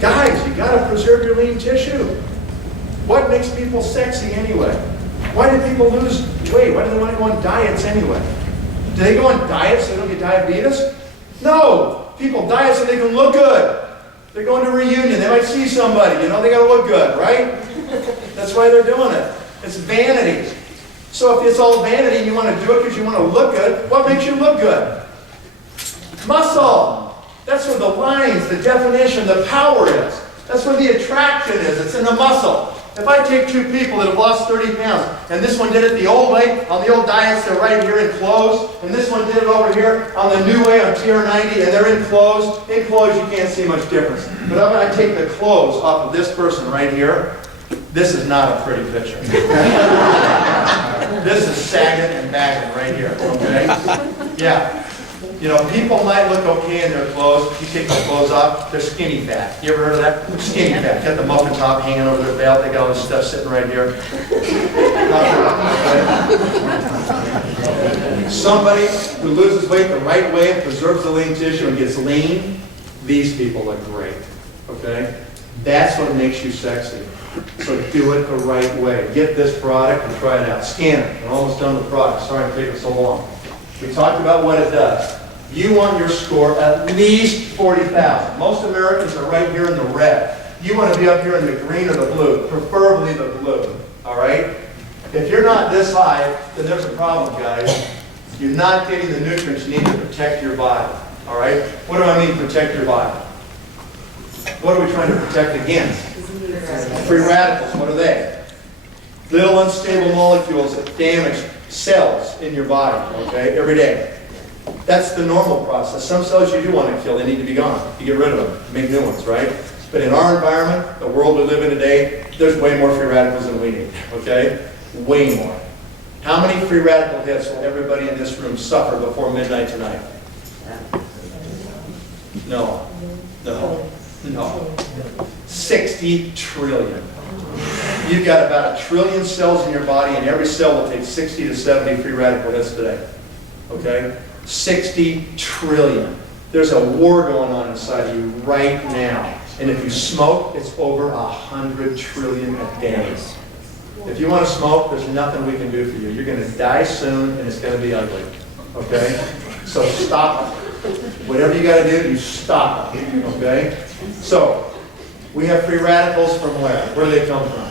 Guys, you got to preserve your lean tissue. What makes people sexy anyway? Why do people lose weight? Why do they want to go on diets anyway? Do they go on diets so they don't get diabetes? No! People diet so they can look good. They're going to a reunion. They might see somebody. You know, they got to look good, right? That's why they're doing it. It's vanity. So if it's all vanity and you want to do it because you want to look good, what makes you look good? Muscle. That's where the lines, the definition, the power is. That's where the attraction is. It's in the muscle. If I take 2 people that have lost 30 pounds, and this one did it the old way, on the old diets, they're right here in clothes, and this one did it over here on the new way on TR90, and they're in clothes. In clothes, you can't see much difference. But if I take the clothes off of this person right here, this is not a pretty picture. This is sagging and bagging right here, okay? Yeah. You know, people might look okay in their clothes. If you take their clothes off, they're skinny fat. You ever heard of that? Skinny fat. Got the muffin top hanging over their belt. They got all this stuff sitting right here. Somebody who loses weight the right way and preserves the lean tissue and gets lean, these people look great. Okay? That's what makes you sexy. So do it the right way. Get this product and try it out. Scan it. We're almost done with the product. Sorry I'm taking so long. We talked about what it does. You want your score at least 40,000. Most Americans are right here in the red. You want to be up here in the green or the blue, preferably the blue, all right? If you're not this high, then there's a problem, guys. You're not getting the nutrients you need to protect your body, all right? What do I mean protect your body? What are we trying to protect against? Free radicals, what are they? Little unstable molecules that damage cells in your body, okay, every day. That's the normal process. Some cells you do want to kill, they need to be gone. You get rid of them, make new ones, right? But in our environment, the world we live in today, there's way more free radicals than we need, okay? Way more. How many free radical hits will everybody in this room suffer before midnight tonight? No. No. No. 60 trillion. You've got about 1 trillion cells in your body, and every cell will take 60 to 70 free radical hits today. Okay? 60 trillion. There's a war going on inside of you right now. And if you smoke, it's over 100 trillion a day. If you want to smoke, there's nothing we can do for you. You're going to die soon, and it's going to be ugly. Okay? So stop it. Whatever you got to do, you stop it. Okay? So, we have free radicals from where? Where do they come from?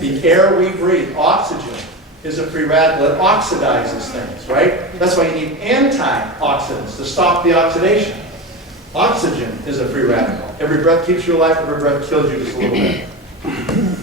The air we breathe, oxygen, is a free radical. It oxidizes things, right? That's why you need antioxidants to stop the oxidation. Oxygen is a free radical. Every breath keeps you alive, every breath kills you just a little bit.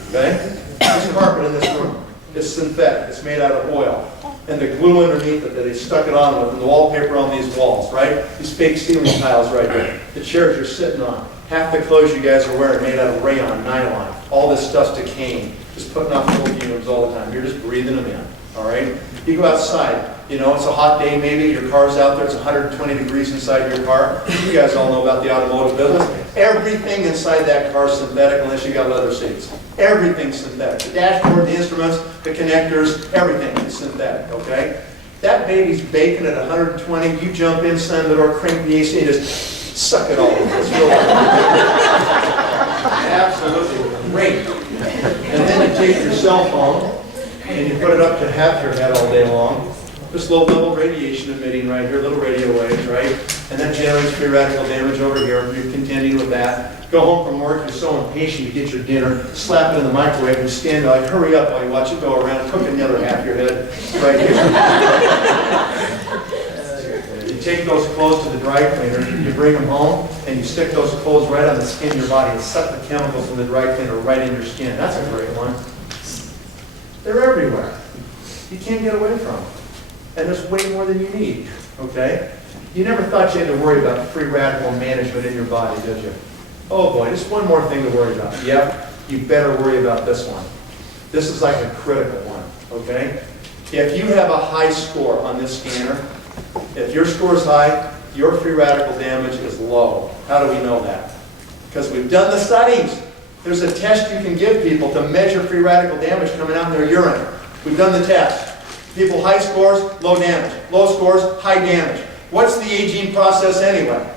Okay? This carpet in this room is synthetic. It's made out of oil. And the glue underneath it that they stuck it on with, and the wallpaper on these walls, right? These fake ceiling tiles right here. The chairs you're sitting on. Half the clothes you guys are wearing made out of rayon, nylon. All this stuff's decaying. Just putting off full fumes all the time. You're just breathing them in, all right? You go outside. You know, it's a hot day maybe. Your car's out there. It's 120 degrees inside your car. You guys all know about the automotive business. Everything inside that car is synthetic unless you got leather seats. Everything's synthetic. The dashboard, the instruments, the connectors, everything is synthetic, okay? That baby's baking at 120. You jump in, slam the door, crank the AC, and just suck it all. It's really absolutely great. And then you take your cell phone and you put it up to half your head all day long. Just low level radiation emitting right here, little radio waves, right? And that generates free radical damage over here. You're contending with that. Go home from work, you're so impatient to get your dinner, slap it in the microwave and stand there like, hurry up while you watch it go around, cooking the other half of your head right here. You take those clothes to the dry cleaner, you bring them home, and you stick those clothes right on the skin of your body and suck the chemicals from the dry cleaner right in your skin. That's a great one. They're everywhere. You can't get away from them. and there's way more than you need, okay? You never thought you had to worry about free radical management in your body, did you? Oh boy, just one more thing to worry about. Yep, you better worry about this one. This is like a critical one, okay? If you have a high score on this scanner, if your score is high, your free radical damage is low. How do we know that? Because we've done the studies. There's a test you can give people to measure free radical damage coming out in their urine. We've done the test. People high scores, low damage. Low scores, high damage. What's the aging process anyway?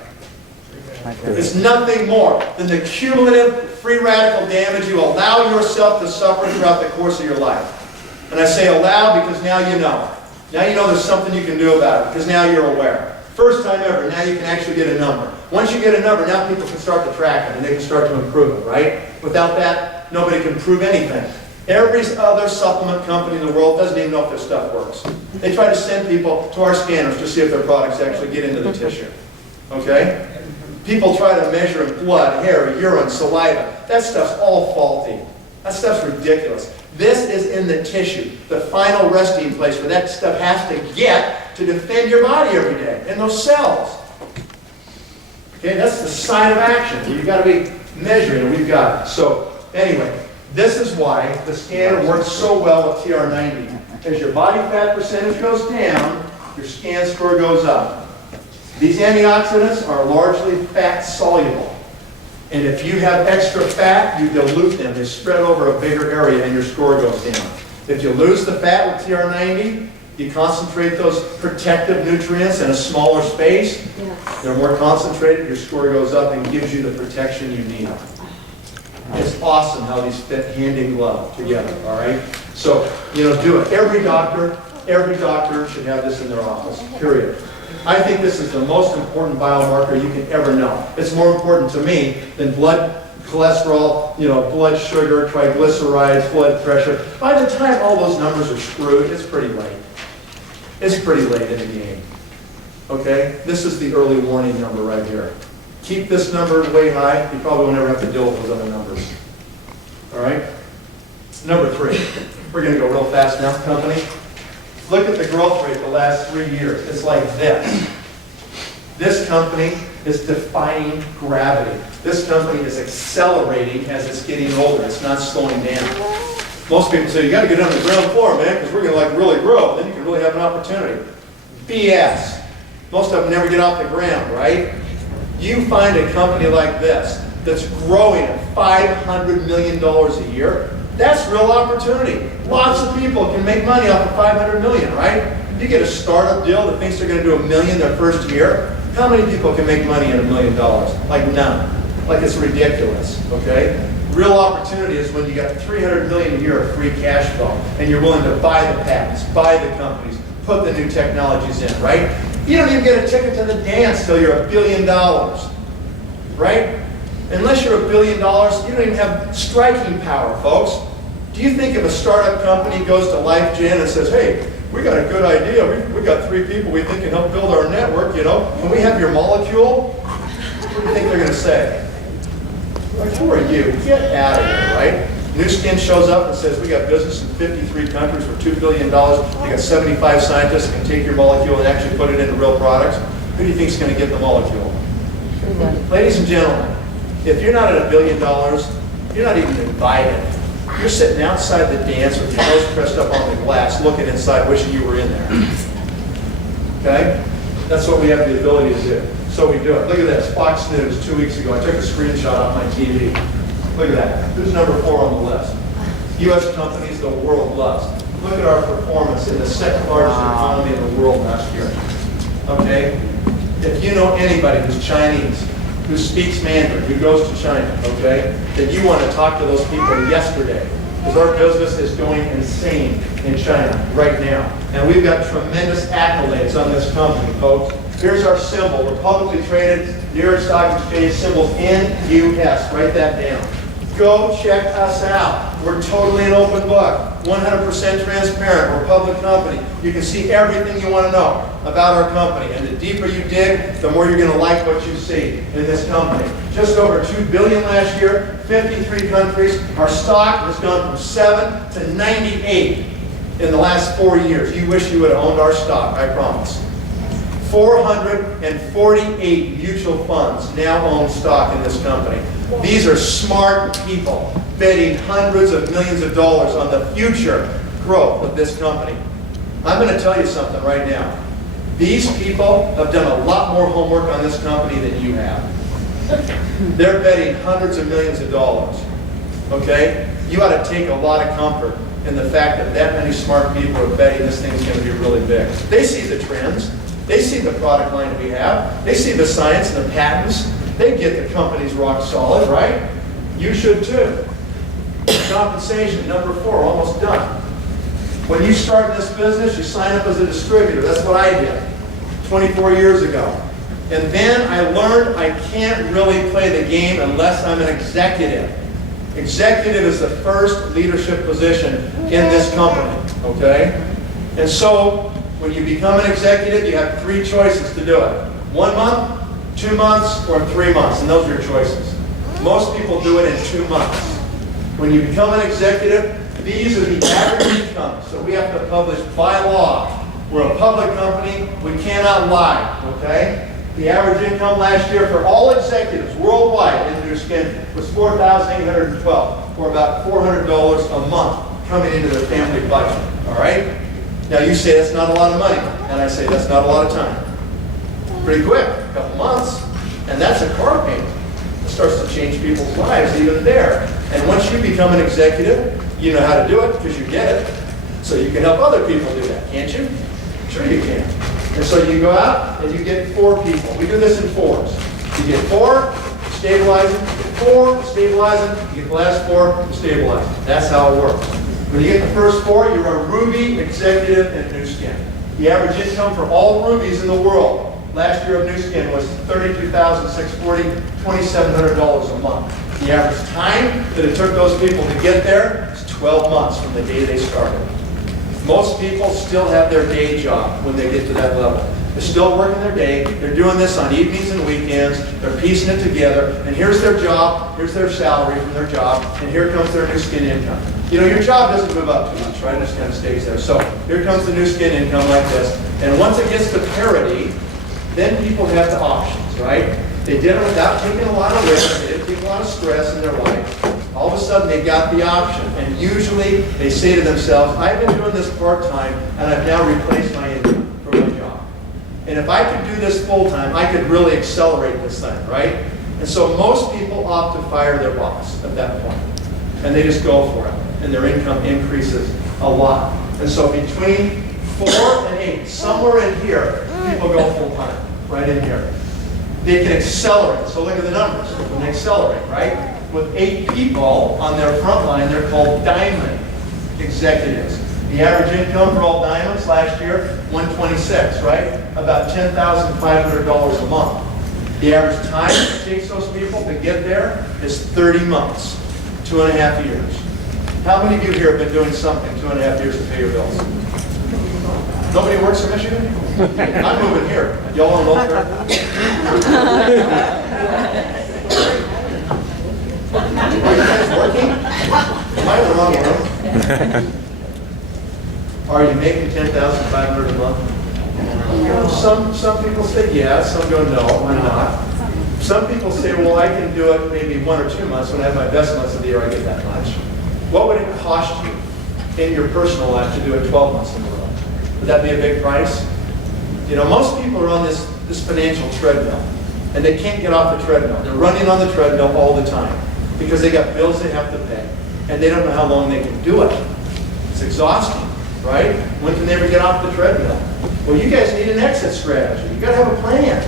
It's nothing more than the cumulative free radical damage you allow yourself to suffer throughout the course of your life. And I say allow because now you know. Now you know there's something you can do about it because now you're aware. First time ever, now you can actually get a number. Once you get a number, now people can start to track it and they can start to improve it, right? Without that, nobody can prove anything. Every other supplement company in the world doesn't even know if their stuff works. They try to send people to our scanners to see if their products actually get into the tissue. Okay? People try to measure in blood, hair, urine, saliva. That stuff's all faulty. That stuff's ridiculous. This is in the tissue, the final resting place where that stuff has to get to defend your body every day, in those cells. Okay, that's the sign of action. You've got to be measuring, and we've got it. So, anyway, this is why the scanner works so well with TR90. As your body fat percentage goes down, your scan score goes up. These antioxidants are largely fat soluble. And if you have extra fat, you dilute them. They spread over a bigger area and your score goes down. If you lose the fat with TR90, you concentrate those protective nutrients in a smaller space. Yes. They're more concentrated, your score goes up and gives you the protection you need. It's awesome how these fit hand in glove together, all right? So, do it. Every doctor should have this in their office, period. I think this is the most important biomarker you can ever know. It's more important to me than blood cholesterol, blood sugar, triglycerides, blood pressure. By the time all those numbers are screwed, it's pretty late. It's pretty late in the game. Okay? This is the early warning number right here. Keep this number way high, you probably won't ever have to deal with those other numbers. All right? Number 3. We're going to go real fast now, company. Look at the growth rate the last 3 years. It's like this. This company is defying gravity. This company is accelerating as it's getting older. It's not slowing down. Most people say, you got to get on the ground floor, man, because we're going to really grow. Then you can really have an opportunity. BS. Most of them never get off the ground, right? You find a company like this that's growing at $500 million a year, that's real opportunity. Lots of people can make money off of $500 million, right? You get a startup deal that thinks they're going to do $1 million their first year. How many people can make money in $1 million? Like none. Like it's ridiculous, okay? Real opportunity is when you got $300 million a year of free cash flow and you're willing to buy the patents, buy the companies, put the new technologies in, right? You don't even get a ticket to the dance till you're $1 billion, right? Unless you're $1 billion, you don't even have striking power, folks. Do you think if a startup company goes to LifeGen and says, hey, we got a good idea, we got 3 people we think can help build our network, can we have your molecule? What do you think they're going to say? Like, who are you? Get out of here, right? New Skin shows up and says, we got business in 53 countries for $2 billion. We got 75 scientists that can take your molecule and actually put it into real products. Who do you think is going to get the molecule? Ladies and gentlemen, if you're not at $1 billion, you're not even invited. You're sitting outside the dance with your nose pressed up on the glass, looking inside, wishing you were in there. Okay? That's what we have the ability to do. So we do it. Look at this. Fox News 2 weeks ago. I took a screenshot off my TV. Look at that. Who's number 4 on the list? U.S. companies the world loves. Look at our performance in the second largest economy in the world last year. Okay? If you know anybody who's Chinese, who speaks Mandarin, who goes to China, okay, then you want to talk to those people yesterday. Because our business is going insane in China right now. And we've got tremendous accolades on this company, folks. Here's our symbol. We're publicly traded, New York Stock Exchange, symbol NUS. Write that down. Go check us out. We're totally an open book, 100% transparent. We're a public company. You can see everything you want to know about our company. And the deeper you dig, the more you're going to like what you see in this company. Just over $2 billion last year, 53 countries. Our stock has gone from 7 to 98. in the last 4 years, you wish you would have owned our stock, I promise. 448 mutual funds now own stock in this company. These are smart people betting hundreds of millions of dollars on the future growth of this company. I'm going to tell you something right now. These people have done a lot more homework on this company than you have. They're betting hundreds of millions of dollars. Okay? You ought to take a lot of comfort in the fact that that many smart people are betting this thing's going to be really big. They see the trends. They see the product line that we have. They see the science and the patents. They get the company's rock solid, right? You should too. Compensation, number 4, almost done. When you start in this business, you sign up as a distributor. That's what I did 24 years ago. And then I learned I can't really play the game unless I'm an executive. Executive is the first leadership position in this company, okay? And so, when you become an executive, you have 3 choices to do it. 1 month, 2 months, or 3 months, and those are your choices. Most people do it in 2 months. When you become an executive, these are the average income. So we have to publish by law. We're a public company, we cannot lie, okay? The average income last year for all executives worldwide in New Skin was $4,812, or about $400 a month coming into their family budget, all right? Now you say that's not a lot of money, and I say that's not a lot of time. Pretty quick, a couple months, and that's a car payment. It starts to change people's lives even there. And once you become an executive, you know how to do it because you get it. So you can help other people do that, can't you? Sure you can. And so you go out and you get 4 people. We do this in 4s. You get 4, stabilize them, you get 4, stabilize them, you get the last 4, stabilize them. That's how it works. When you get the first 4, you're a Ruby executive in New Skin. The average income for all Rubies in the world last year of New Skin was $32,640, $2,700 a month. The average time that it took those people to get there is 12 months from the day they started. Most people still have their day job when they get to that level. They're still working their day. They're doing this on evenings and weekends. They're piecing it together. And here's their job. Here's their salary from their job. And here comes their New Skin income. You know, your job doesn't move up too much, right? It just kind of stays there. So here comes the New Skin income like this. And once it gets to parity, then people have the options, right? They did it without taking a lot of risk. They didn't take a lot of stress in their life. All of a sudden, they got the option. And usually, they say to themselves, I've been doing this part-time, and I've now replaced my income for my job. And if I could do this full-time, I could really accelerate this thing, right? And so most people opt to fire their boss at that point. And they just go for it. And their income increases a lot. And so between 4 and 8, somewhere in here, people go full-time, right in here. They can accelerate. So look at the numbers when they accelerate, right? With 8 people on their front line, they're called diamond executives. The average income for all diamonds last year, $126, right? About $10,500 a month. The average time it takes those people to get there is 30 months, 2.5 years. How many of you here have been doing something 2.5 years to pay your bills? Nobody works in Michigan? I'm moving here. Y'all on welfare? Are you guys working? Am I in the wrong room? Are you making $10,500 a month? Some people say yes, some go no, I'm not. Some people say, well, I can do it maybe 1 or 2 months. When I have my best months of the year, I get that much. What would it cost you in your personal life to do it 12 months in a row? Would that be a big price? You know, most people are on this financial treadmill, and they can't get off the treadmill. They're running on the treadmill all the time because they got bills they have to pay, and they don't know how long they can do it. It's exhausting, right? When can they ever get off the treadmill? Well, you guys need an exit strategy. You got to have a plan.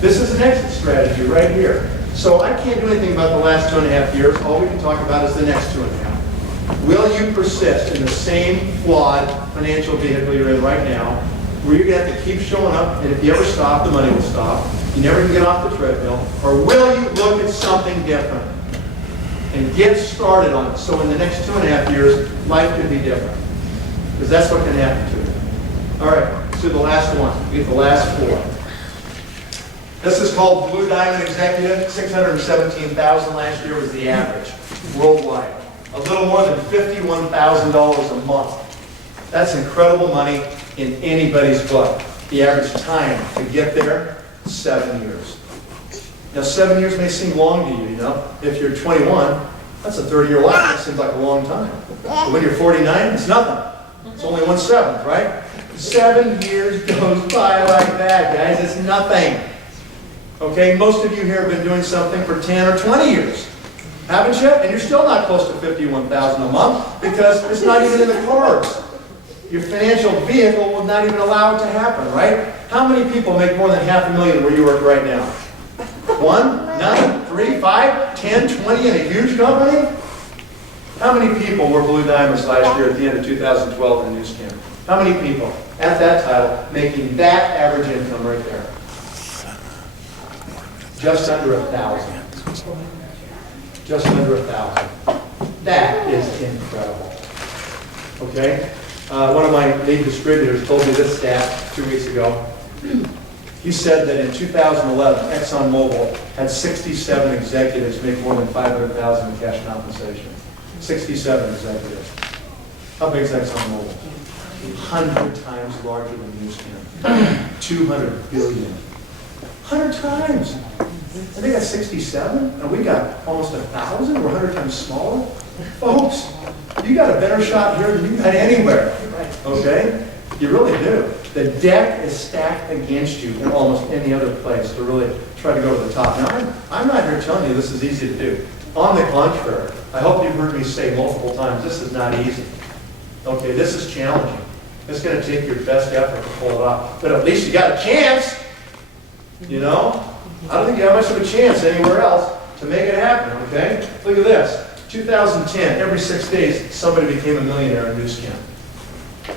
This is an exit strategy right here. So I can't do anything about the last 2.5 years. All we can talk about is the next 2.5. Will you persist in the same flawed financial vehicle you're in right now, where you're going to have to keep showing up, and if you ever stop, the money will stop. You never can get off the treadmill. Or will you look at something different and get started on it so in the next 2.5 years, life could be different? Because that's what can happen to you. All right, so the last one. We get the last 4. This is called Blue Diamond Executive. $617,000 last year was the average worldwide. A little more than $51,000 a month. That's incredible money in anybody's book. The average time to get there, 7 years. Now, 7 years may seem long to you, you know. If you're 21, that's a 30-year life. That seems like a long time. But when you're 49, it's nothing. It's only 1/7, right? 7 years goes by like that, guys. It's nothing. Okay, most of you here have been doing something for 10 or 20 years. Haven't you? And you're still not close to $51,000 a month because it's not even in the cards. Your financial vehicle will not even allow it to happen, right? How many people make more than $500,000 where you work right now? 1, none, 3, 5, 10, 20 in a huge company? How many people were Blue Diamonds last year at the end of 2012 in the news camp? How many people at that title making that average income right there? Just under 1,000. Just under 1,000. That is incredible. Okay? One of my lead distributors told me this stat 2 weeks ago. He said that in 2011, ExxonMobil had 67 executives make more than $500,000 in cash compensation. 67 executives. How big is ExxonMobil? 100 times larger than NewsCam. 200 billion. 100 times. And they got 67, and we got almost 1,000. We're 100 times smaller. Folks, you got a better shot here than you got anywhere. Okay? You really do. The deck is stacked against you in almost any other place to really try to go to the top. Now, I'm not here telling you this is easy to do. On the contrary, I hope you've heard me say multiple times, this is not easy. Okay, this is challenging. It's going to take your best effort to pull it off. But at least you got a chance. You know? I don't think you have much of a chance anywhere else to make it happen, okay? Look at this. 2010, every 6 days, somebody became a millionaire in NewsCam.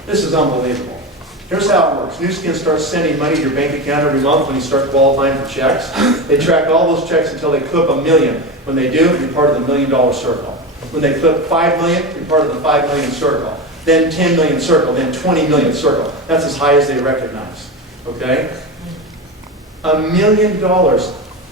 This is unbelievable. Here's how it works. NewsCam starts sending money to your bank account every month when you start qualifying for checks. They track all those checks until they clip $1 million. When they do, you're part of the $1 million circle. When they clip $5 million, you're part of the $5 million circle. Then $10 million circle, then $20 million circle. That's as high as they recognize. Okay? $1 million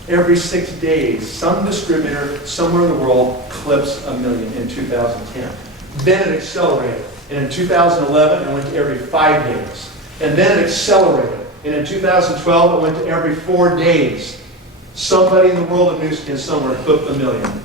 every 6 days. Some distributor somewhere in the world clips $1 million in 2010. Then it accelerated. And in 2011, it went to every 5 days. And then it accelerated. And in 2012, it went to every 4 days. Somebody in the world of NewsCam somewhere clipped $1 million.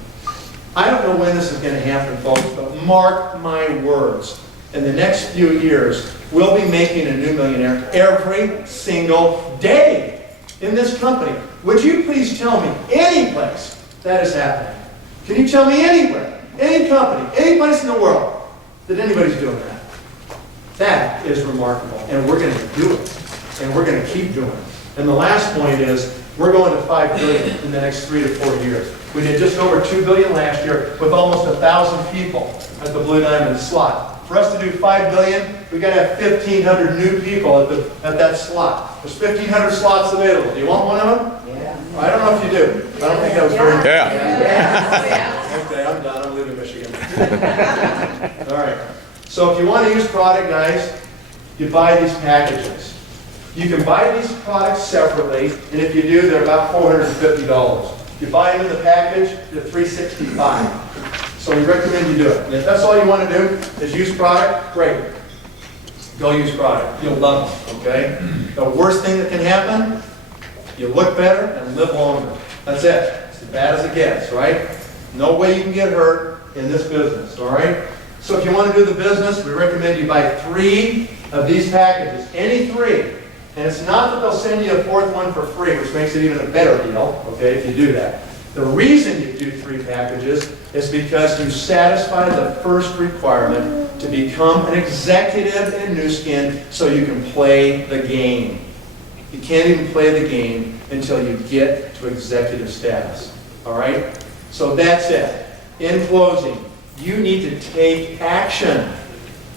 I don't know when this is going to happen, folks, but mark my words. In the next few years, we'll be making a new millionaire every single day in this company. Would you please tell me any place that is happening? Can you tell me anywhere, any company, any place in the world that anybody's doing that? That is remarkable, and we're going to do it, and we're going to keep doing it. And the last point is, we're going to $5 billion in the next 3 to 4 years. We did just over $2 billion last year with almost 1,000 people at the Blue Diamond slot. For us to do $5 billion, we got to have 1,500 new people at that slot. There's 1,500 slots available. Do you want one of them? Yeah. I don't know if you do. I don't think that was very. Yeah. Okay, I'm done. I'm leaving Michigan. All right. So if you want to use product, guys, you buy these packages. You can buy these products separately, and if you do, they're about $450. If you buy them in the package, they're $365. So we recommend you do it. And if that's all you want to do is use product, great. Go use product. You'll love it, okay? The worst thing that can happen, you look better and live longer. That's it. It's as bad as it gets, right? No way you can get hurt in this business, all right? So if you want to do the business, we recommend you buy 3 of these packages, any 3. And it's not that they'll send you a 4th one for free, which makes it even a better deal, okay, if you do that. The reason you do 3 packages is because you satisfy the first requirement to become an executive in NewsCam so you can play the game. You can't even play the game until you get to executive status, all right? So that's it. In closing, you need to take action.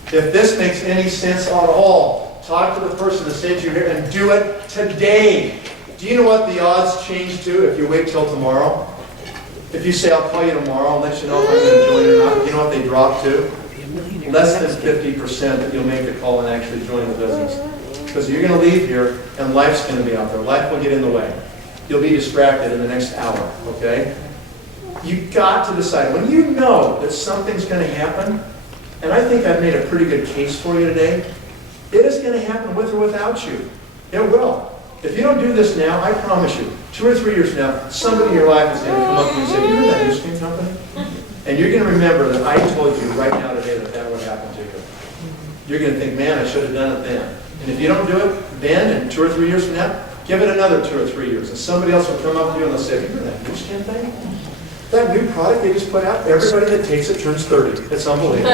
If this makes any sense at all, talk to the person that sent you here and do it today. Do you know what the odds change to if you wait till tomorrow? If you say, I'll call you tomorrow and let you know if I'm going to join or not, you know what they drop to? Less than 50% that you'll make the call and actually join the business. Because you're going to leave here and life's going to be out there. Life will get in the way. You'll be distracted in the next hour, okay? You've got to decide. When you know that something's going to happen, and I think I've made a pretty good case for you today, it is going to happen with or without you. It will. If you don't do this now, I promise you, 2 or 3 years from now, somebody in your life is going to come up to you and say, you know that ice cream company? And you're going to remember that I told you right now today that that would happen to you. You're going to think, man, I should have done it then. And if you don't do it then, and 2 or 3 years from now, give it another 2 or 3 years. And somebody else will come up to you and they'll say, you know that ice cream thing? That new product they just put out, everybody that takes it turns 30. It's unbelievable.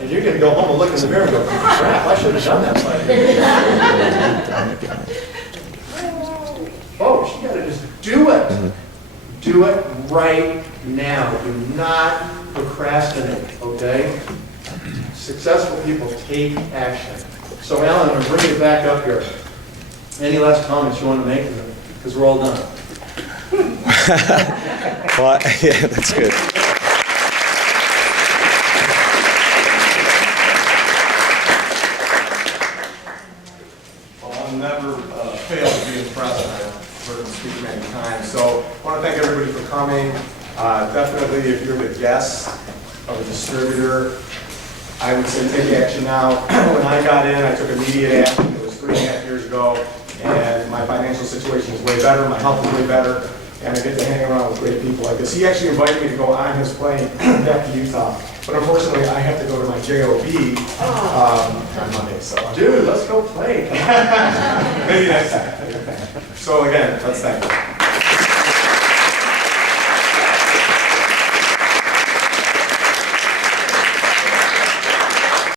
And you're going to go home and look in the mirror and go, crap, I should have done that 5 years ago. Oh, she got to just do it. Do it right now. Do not procrastinate, okay? Successful people take action. So Alan, I'm going to bring you back up here. Any last comments you want to make? Because we're all done. Well, yeah, that's good. Well, I'll never fail to be impressed. I've heard him speak many times. So I want to thank everybody for coming. Definitely, if you're the guest of a distributor, I would say take action now. When I got in, I took immediate action. It was 3.5 years ago, and my financial situation is way better. My health is way better, and I get to hang around with great people like this. He actually invited me to go on his plane back to Utah, but unfortunately, I have to go to my JOB on Monday. So, Dude, let's go play. maybe next time. So again, let's thank you.